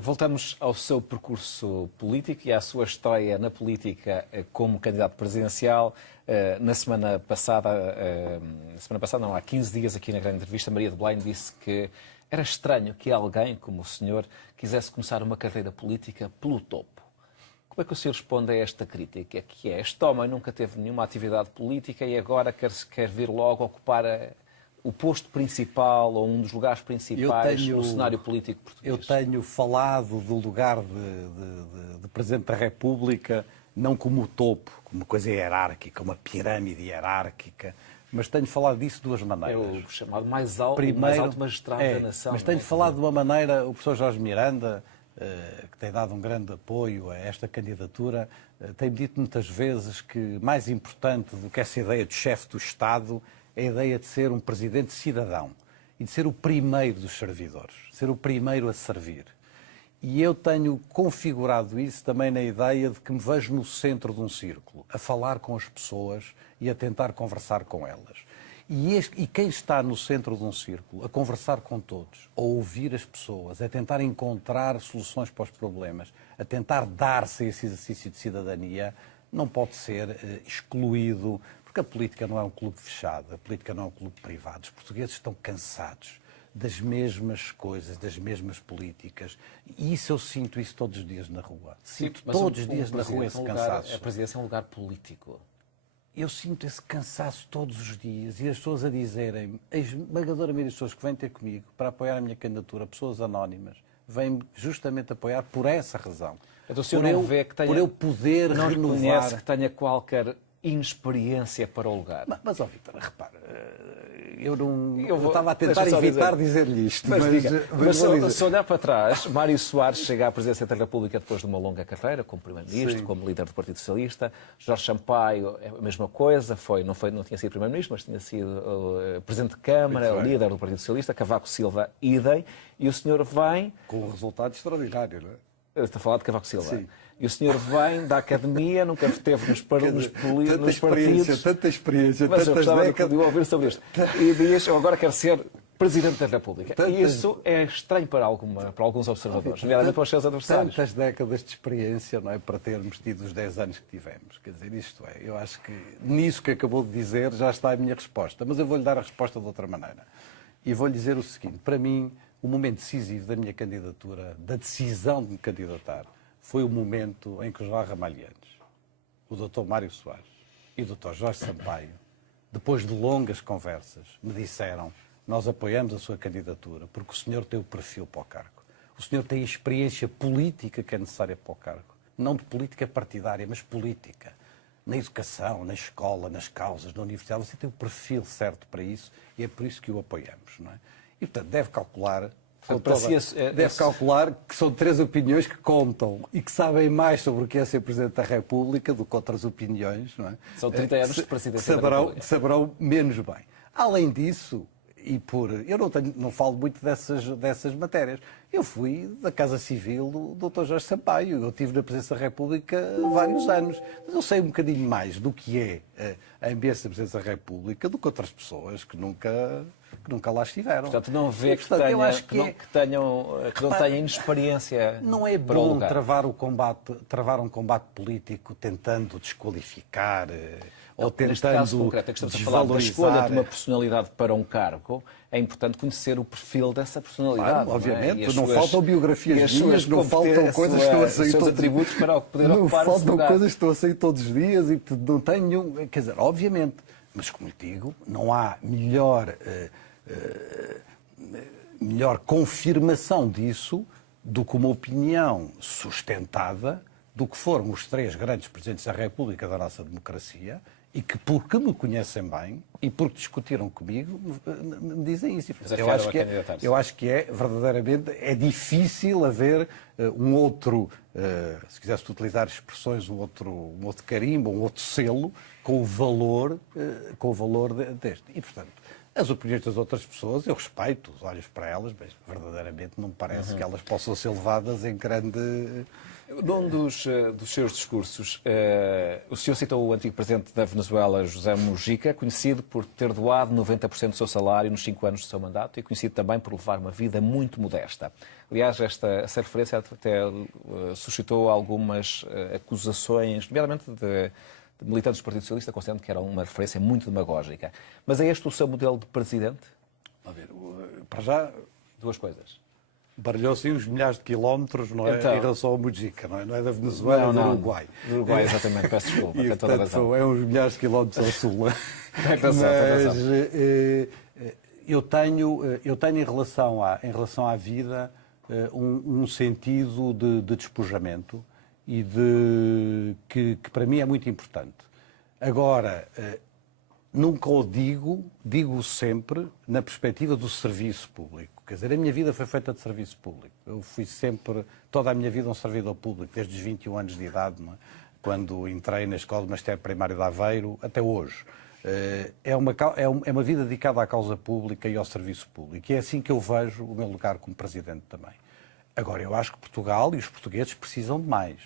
Voltamos ao seu percurso político e à sua estreia na política como candidato presidencial. Na semana passada, não, há 15 dias, aqui na grande entrevista, Maria de Belém disse que era estranho que alguém como o senhor quisesse começar uma carreira política pelo topo. Como é que o senhor responde a esta crítica? Que é, este homem nunca teve nenhuma atividade política e agora quer vir logo ocupar o posto principal ou um dos lugares principais no cenário político português? Eu tenho falado do lugar de Presidente da República não como o topo, como uma coisa hierárquica, uma pirâmide hierárquica, mas tenho falado disso de duas maneiras. É o chamado mais alto magistrado da nação. Mas tenho falado de uma maneira, o professor Jorge Miranda, que tem dado um grande apoio a esta candidatura, tem-me dito muitas vezes que mais importante do que essa ideia de chefe do Estado é a ideia de ser um presidente cidadão e de ser o primeiro dos servidores, ser o primeiro a servir. E eu tenho configurado isso também na ideia de que me vejo no centro de um círculo, a falar com as pessoas e a tentar conversar com elas. E quem está no centro de um círculo, a conversar com todos, a ouvir as pessoas, a tentar encontrar soluções para os problemas, a tentar dar-se esse exercício de cidadania, não pode ser excluído, porque a política não é um clube fechado, a política não é um clube privado. Os portugueses estão cansados das mesmas coisas, das mesmas políticas. E isso eu sinto isso todos os dias na rua. Sinto todos os dias na rua esse cansaço. A presidência é um lugar político. Eu sinto esse cansaço todos os dias e as pessoas a dizerem, a esmagadora maioria das pessoas que vêm ter comigo para apoiar a minha candidatura, pessoas anónimas, vêm justamente apoiar por essa razão. Então, o senhor não vê que tenha, por eu poder não renovar... reconhece que tenha qualquer inexperiência para o lugar. Mas ó Vítor, repara, eu estava a tentar evitar dizer-lhe isto. Mas se olhar para trás, Mário Soares chega à presidência da República depois de uma longa carreira, como primeiro-ministro, como líder do Partido Socialista. Jorge Sampaio é a mesma coisa, não tinha sido primeiro-ministro, mas tinha sido presidente de Câmara, líder do Partido Socialista. Cavaco Silva, idem. E o senhor vem... Com um resultado extraordinário, não é? Estou a falar de Cavaco Silva. Sim. E o senhor vem da academia, nunca esteve nos partidos. Tanta experiência, mas eu gostava de ouvir sobre isto. E diz, eu agora quero ser Presidente da República. E isso é estranho para alguns observadores, nomeadamente para os seus adversários. Tantas décadas de experiência, não é, para termos tido os 10 anos que tivemos. Quer dizer, isto é, eu acho que nisso que acabou de dizer já está a minha resposta. Mas eu vou-lhe dar a resposta de outra maneira. E vou-lhe dizer o seguinte, para mim, o momento decisivo da minha candidatura, da decisão de me candidatar, foi o momento em que os Ramalhianos, o Dr. Mário Soares e o Dr. Jorge Sampaio, depois de longas conversas, me disseram: nós apoiamos a sua candidatura porque o senhor tem o perfil para o cargo. O senhor tem a experiência política que é necessária para o cargo. Não de política partidária, mas política. Na educação, na escola, nas causas, na universidade. Você tem o perfil certo para isso e é por isso que o apoiamos, não é? E, portanto, deve calcular que são 3 opiniões que contam e que sabem mais sobre o que é ser Presidente da República do que outras opiniões, não é? São 30 anos de Presidência da República. Que saberão menos bem. Além disso, eu não falo muito dessas matérias. Eu fui da Casa Civil do Dr. Jorge Sampaio. Eu estive na Presidência da República vários anos. Mas eu sei um bocadinho mais do que é a ambiência da Presidência da República do que outras pessoas que nunca lá estiveram. Portanto, não vê que não tenham inexperiência. Não é bom travar um combate político tentando desqualificar ou tentando neste caso concreto, que estamos a falar da escolha de uma personalidade para um cargo, é importante conhecer o perfil dessa personalidade. Claro, obviamente, não faltam biografias minhas, não faltam coisas que estou a sair todos os dias. Para poder ocupar esse lugar. Não faltam coisas que estou a sair todos os dias e não tenho nenhum. Quer dizer, obviamente, mas como lhe digo, não há melhor confirmação disso do que uma opinião sustentada do que foram os 3 grandes presidentes da República da nossa democracia e que, porque me conhecem bem e porque discutiram comigo, me dizem isso. Eu acho que verdadeiramente difícil haver um outro, se quisesse utilizar expressões, um outro carimbo, um outro selo com o valor deste. E, portanto, as opiniões das outras pessoas, eu respeito, olhos para elas, mas verdadeiramente não me parece que elas possam ser levadas em grande Num dos seus discursos, o senhor citou o antigo presidente da Venezuela, José Mujica, conhecido por ter doado 90% do seu salário nos 5 anos do seu mandato e conhecido também por levar uma vida muito modesta. Aliás, essa referência até suscitou algumas acusações, nomeadamente de militantes do Partido Socialista, considerando que era uma referência muito demagógica. Mas é este o seu modelo de presidente? A ver, para já, duas coisas. Baralhou-se uns milhares de quilómetros, não é? Então, em relação ao Mujica, não é? Não é da Venezuela, é do Uruguai. Do Uruguai, exatamente, peço desculpa, E, tem toda a portanto, razão. é uns milhares de quilómetros ao sul. Tem razão, tem razão. Eu tenho em relação à vida um sentido de despojamento e que para mim é muito importante. Agora, nunca o digo sempre na perspectiva do serviço público. Quer dizer, a minha vida foi feita de serviço público. Eu fui sempre, toda a minha vida, um servidor público, desde os 21 anos de idade, não é? Quando entrei na Escola de Magistério Primário de Aveiro, até hoje. É uma vida dedicada à causa pública e ao serviço público. E é assim que eu vejo o meu lugar como Presidente também. Agora, eu acho que Portugal e os portugueses precisam de mais.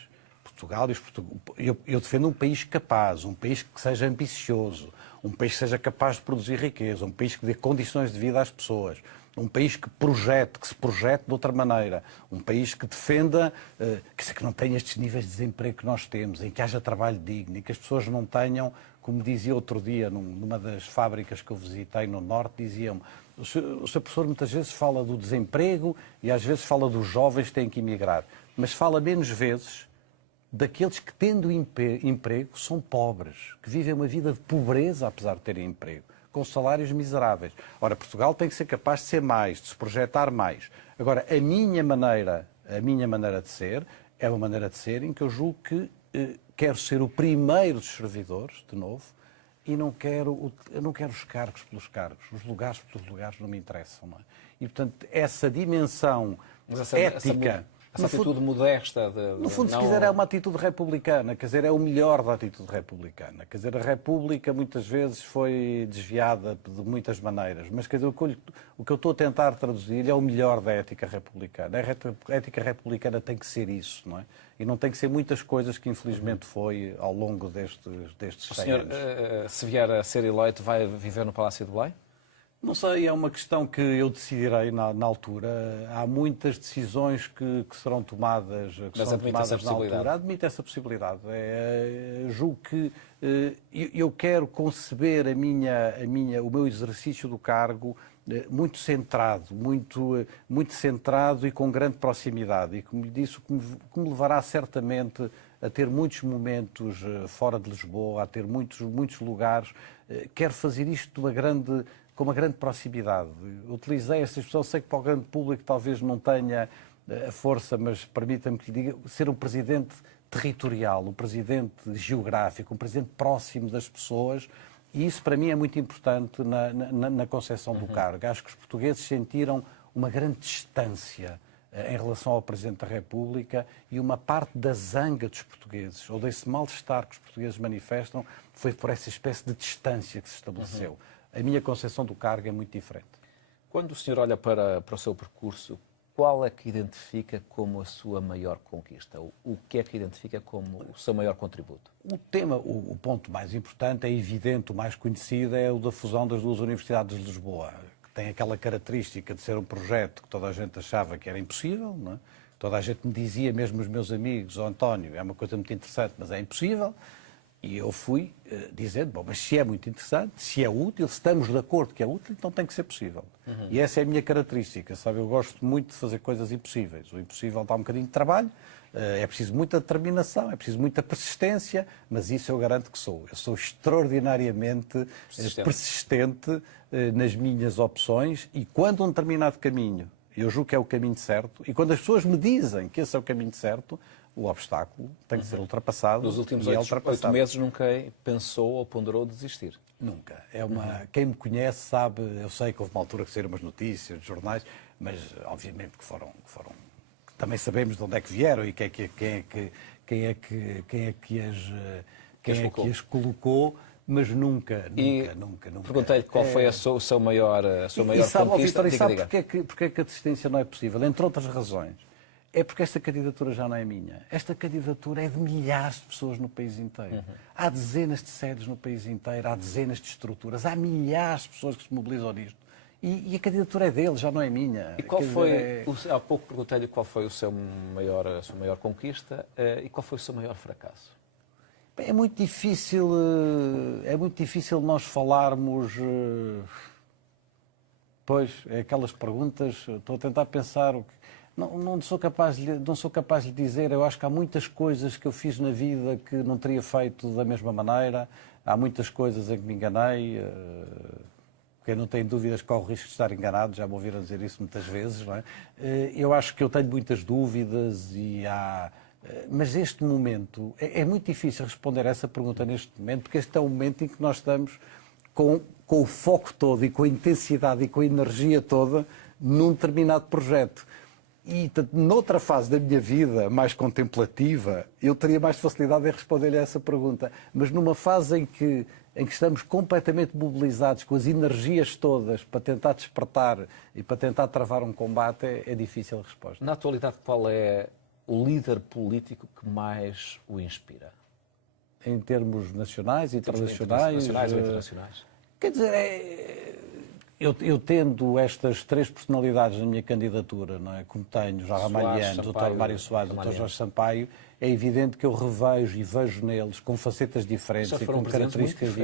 Eu defendo um país capaz, um país que seja ambicioso, um país que seja capaz de produzir riqueza, um país que dê condições de vida às pessoas, um país que se projete de outra maneira, um país que defenda, que não tenha estes níveis de desemprego que nós temos, em que haja trabalho digno, em que as pessoas não tenham, como dizia outro dia, numa das fábricas que eu visitei no Norte, diziam-me: o Sr. Professor muitas vezes fala do desemprego e às vezes fala dos jovens que têm que emigrar, mas fala menos vezes daqueles que, tendo emprego, são pobres, que vivem uma vida de pobreza apesar de terem emprego, com salários miseráveis. Ora, Portugal tem que ser capaz de ser mais, de se projetar mais. Agora, a minha maneira de ser é uma maneira de ser em que eu julgo que quero ser o primeiro dos servidores, de novo, e eu não quero os cargos pelos cargos, os lugares pelos lugares não me interessam. Não é? E, portanto, essa dimensão ética... Essa atitude modesta No fundo, se quiser, é uma atitude republicana, quer dizer, é o melhor da atitude republicana. Quer dizer, a República muitas vezes foi desviada de muitas maneiras, mas quer dizer, o que eu estou a tentar traduzir é o melhor da ética republicana. A ética republicana tem que ser isso, não é? E não tem que ser muitas coisas que infelizmente foi ao longo destes 100 anos. O senhor, se vier a ser eleito, vai viver no Palácio de Belém? Não sei, é uma questão que eu decidirei na altura. Há muitas decisões que serão tomadas, na altura. Admito essa possibilidade. Julgo que eu quero conceber o meu exercício do cargo muito centrado, muito centrado e com grande proximidade. E, como disse, que me levará certamente a ter muitos momentos fora de Lisboa, a ter muitos lugares. Quero fazer isto com uma grande proximidade. Utilizei essa expressão, sei que para o grande público talvez não tenha a força, mas permita-me que lhe diga, ser um presidente territorial, um presidente geográfico, um presidente próximo das pessoas, e isso para mim é muito importante na concepção do cargo. Acho que os portugueses sentiram uma grande distância em relação ao Presidente da República e uma parte da zanga dos portugueses, ou desse mal-estar que os portugueses manifestam, foi por essa espécie de distância que se estabeleceu. A minha concepção do cargo é muito diferente. Quando o senhor olha para o seu percurso, qual é que identifica como a sua maior conquista? O que é que identifica como o seu maior contributo? O ponto mais importante, é evidente, o mais conhecido, é o da fusão das duas universidades de Lisboa, que tem aquela característica de ser um projeto que toda a gente achava que era impossível, não é? Toda a gente me dizia, mesmo os meus amigos, António, é uma coisa muito interessante, mas é impossível. E eu fui dizendo, bom, mas se é muito interessante, se é útil, se estamos de acordo que é útil, então tem que ser possível. E essa é a minha característica, sabe? Eu gosto muito de fazer coisas impossíveis. O impossível dá um bocadinho de trabalho, é preciso muita determinação, é preciso muita persistência, mas isso eu garanto que sou. Eu sou extraordinariamente persistente nas minhas opções e quando um determinado caminho, eu julgo que é o caminho certo, e quando as pessoas me dizem que esse é o caminho certo, o obstáculo tem que ser ultrapassado. Nos últimos 8 meses nunca pensou ou ponderou desistir? Nunca. Quem me conhece sabe, eu sei que houve uma altura que saíram umas notícias, jornais, mas obviamente que foram também sabemos de onde é que vieram e quem é que as colocou, mas nunca. Perguntei-lhe qual foi a sua maior conquista. Vitor, sabe porque é que a desistência não é possível? Entre outras razões. É porque esta candidatura já não é minha. Esta candidatura é de milhares de pessoas no país inteiro. Há dezenas de sedes no país inteiro, há dezenas de estruturas, há milhares de pessoas que se mobilizam nisto. E a candidatura é dele, já não é minha. E qual foi, há pouco perguntei-lhe qual foi a sua maior conquista e qual foi o seu maior fracasso? É muito difícil nós falarmos. Pois, é aquelas perguntas, estou a tentar pensar. Não sou capaz de lhe dizer, eu acho que há muitas coisas que eu fiz na vida que não teria feito da mesma maneira, há muitas coisas em que me enganei, quem não tem dúvidas corre o risco de estar enganado, já me ouviram dizer isso muitas vezes, não é? Eu acho que eu tenho muitas dúvidas mas este momento, é muito difícil responder a essa pergunta neste momento, porque este é o momento em que nós estamos com o foco todo e com a intensidade e com a energia toda num determinado projeto. E noutra fase da minha vida, mais contemplativa, eu teria mais facilidade em responder-lhe a essa pergunta. Mas numa fase em que estamos completamente mobilizados com as energias todas para tentar despertar e para tentar travar um combate, é difícil a resposta. Na atualidade, qual é o líder político que mais o inspira? Em termos nacionais, internacionais? Nacionais ou internacionais? Quer dizer, eu tendo estas três personalidades na minha candidatura, não é? Como tenho João Ramalhiano, o Dr. Mário Soares, o Dr. Jorge Sampaio, é evidente que eu revejo e vejo neles com facetas diferentes e com características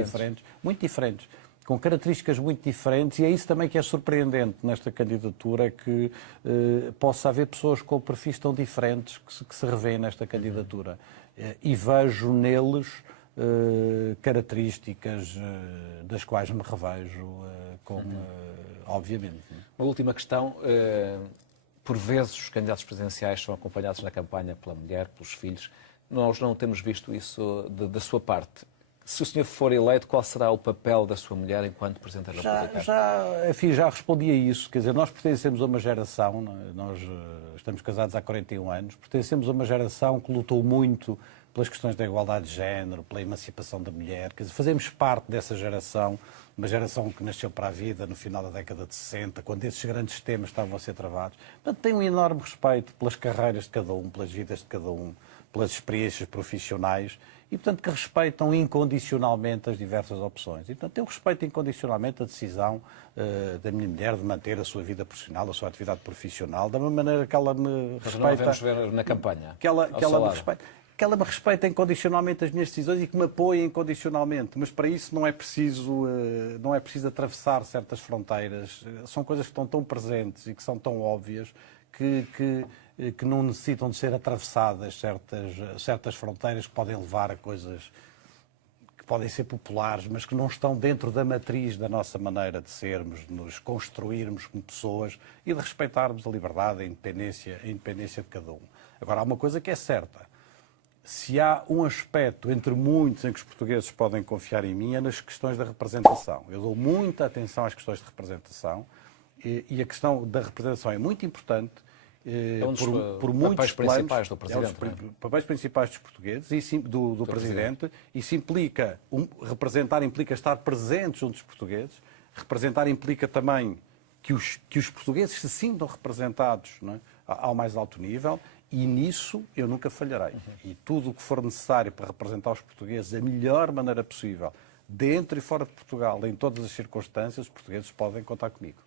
muito diferentes. Com características muito diferentes, e é isso também que é surpreendente nesta candidatura, que possa haver pessoas com perfis tão diferentes que se revêem nesta candidatura. E vejo neles características das quais me revejo, obviamente. Uma última questão. Por vezes os candidatos presidenciais são acompanhados na campanha pela mulher, pelos filhos. Nós não temos visto isso da sua parte. Se o senhor for eleito, qual será o papel da sua mulher enquanto Presidente da República? Já respondi a isso. Quer dizer, nós pertencemos a uma geração, nós estamos casados há 41 anos, pertencemos a uma geração que lutou muito pelas questões da igualdade de género, pela emancipação da mulher. Quer dizer, fazemos parte dessa geração, uma geração que nasceu para a vida no final da década de 60, quando esses grandes temas estavam a ser travados. Portanto, tenho um enorme respeito pelas carreiras de cada um, pelas vidas de cada um, pelas experiências profissionais e, portanto, que respeitam incondicionalmente as diversas opções. E, portanto, eu respeito incondicionalmente a decisão da minha mulher de manter a sua vida profissional, a sua atividade profissional, da mesma maneira que ela me respeita... Mas não devemos ver na campanha. Que ela me respeita incondicionalmente as minhas decisões e que me apoie incondicionalmente. Mas para isso não é preciso atravessar certas fronteiras. São coisas que estão tão presentes e que são tão óbvias que não necessitam de ser atravessadas certas fronteiras que podem levar a coisas que podem ser populares, mas que não estão dentro da matriz da nossa maneira de sermos, de nos construirmos como pessoas e de respeitarmos a liberdade, a independência de cada um. Agora, há uma coisa que é certa. Se há um aspecto entre muitos em que os portugueses podem confiar em mim, é nas questões da representação. Eu dou muita atenção às questões de representação e a questão da representação é muito importante por muitos papéis principais do Presidente. É um dos papéis principais dos portugueses e do Presidente. Isso implica, representar implica estar presente junto dos portugueses. Representar implica também que os portugueses se sintam representados, não é, ao mais alto nível. E nisso eu nunca falharei. E tudo o que for necessário para representar os portugueses da melhor maneira possível, dentro e fora de Portugal, em todas as circunstâncias, os portugueses podem contar comigo.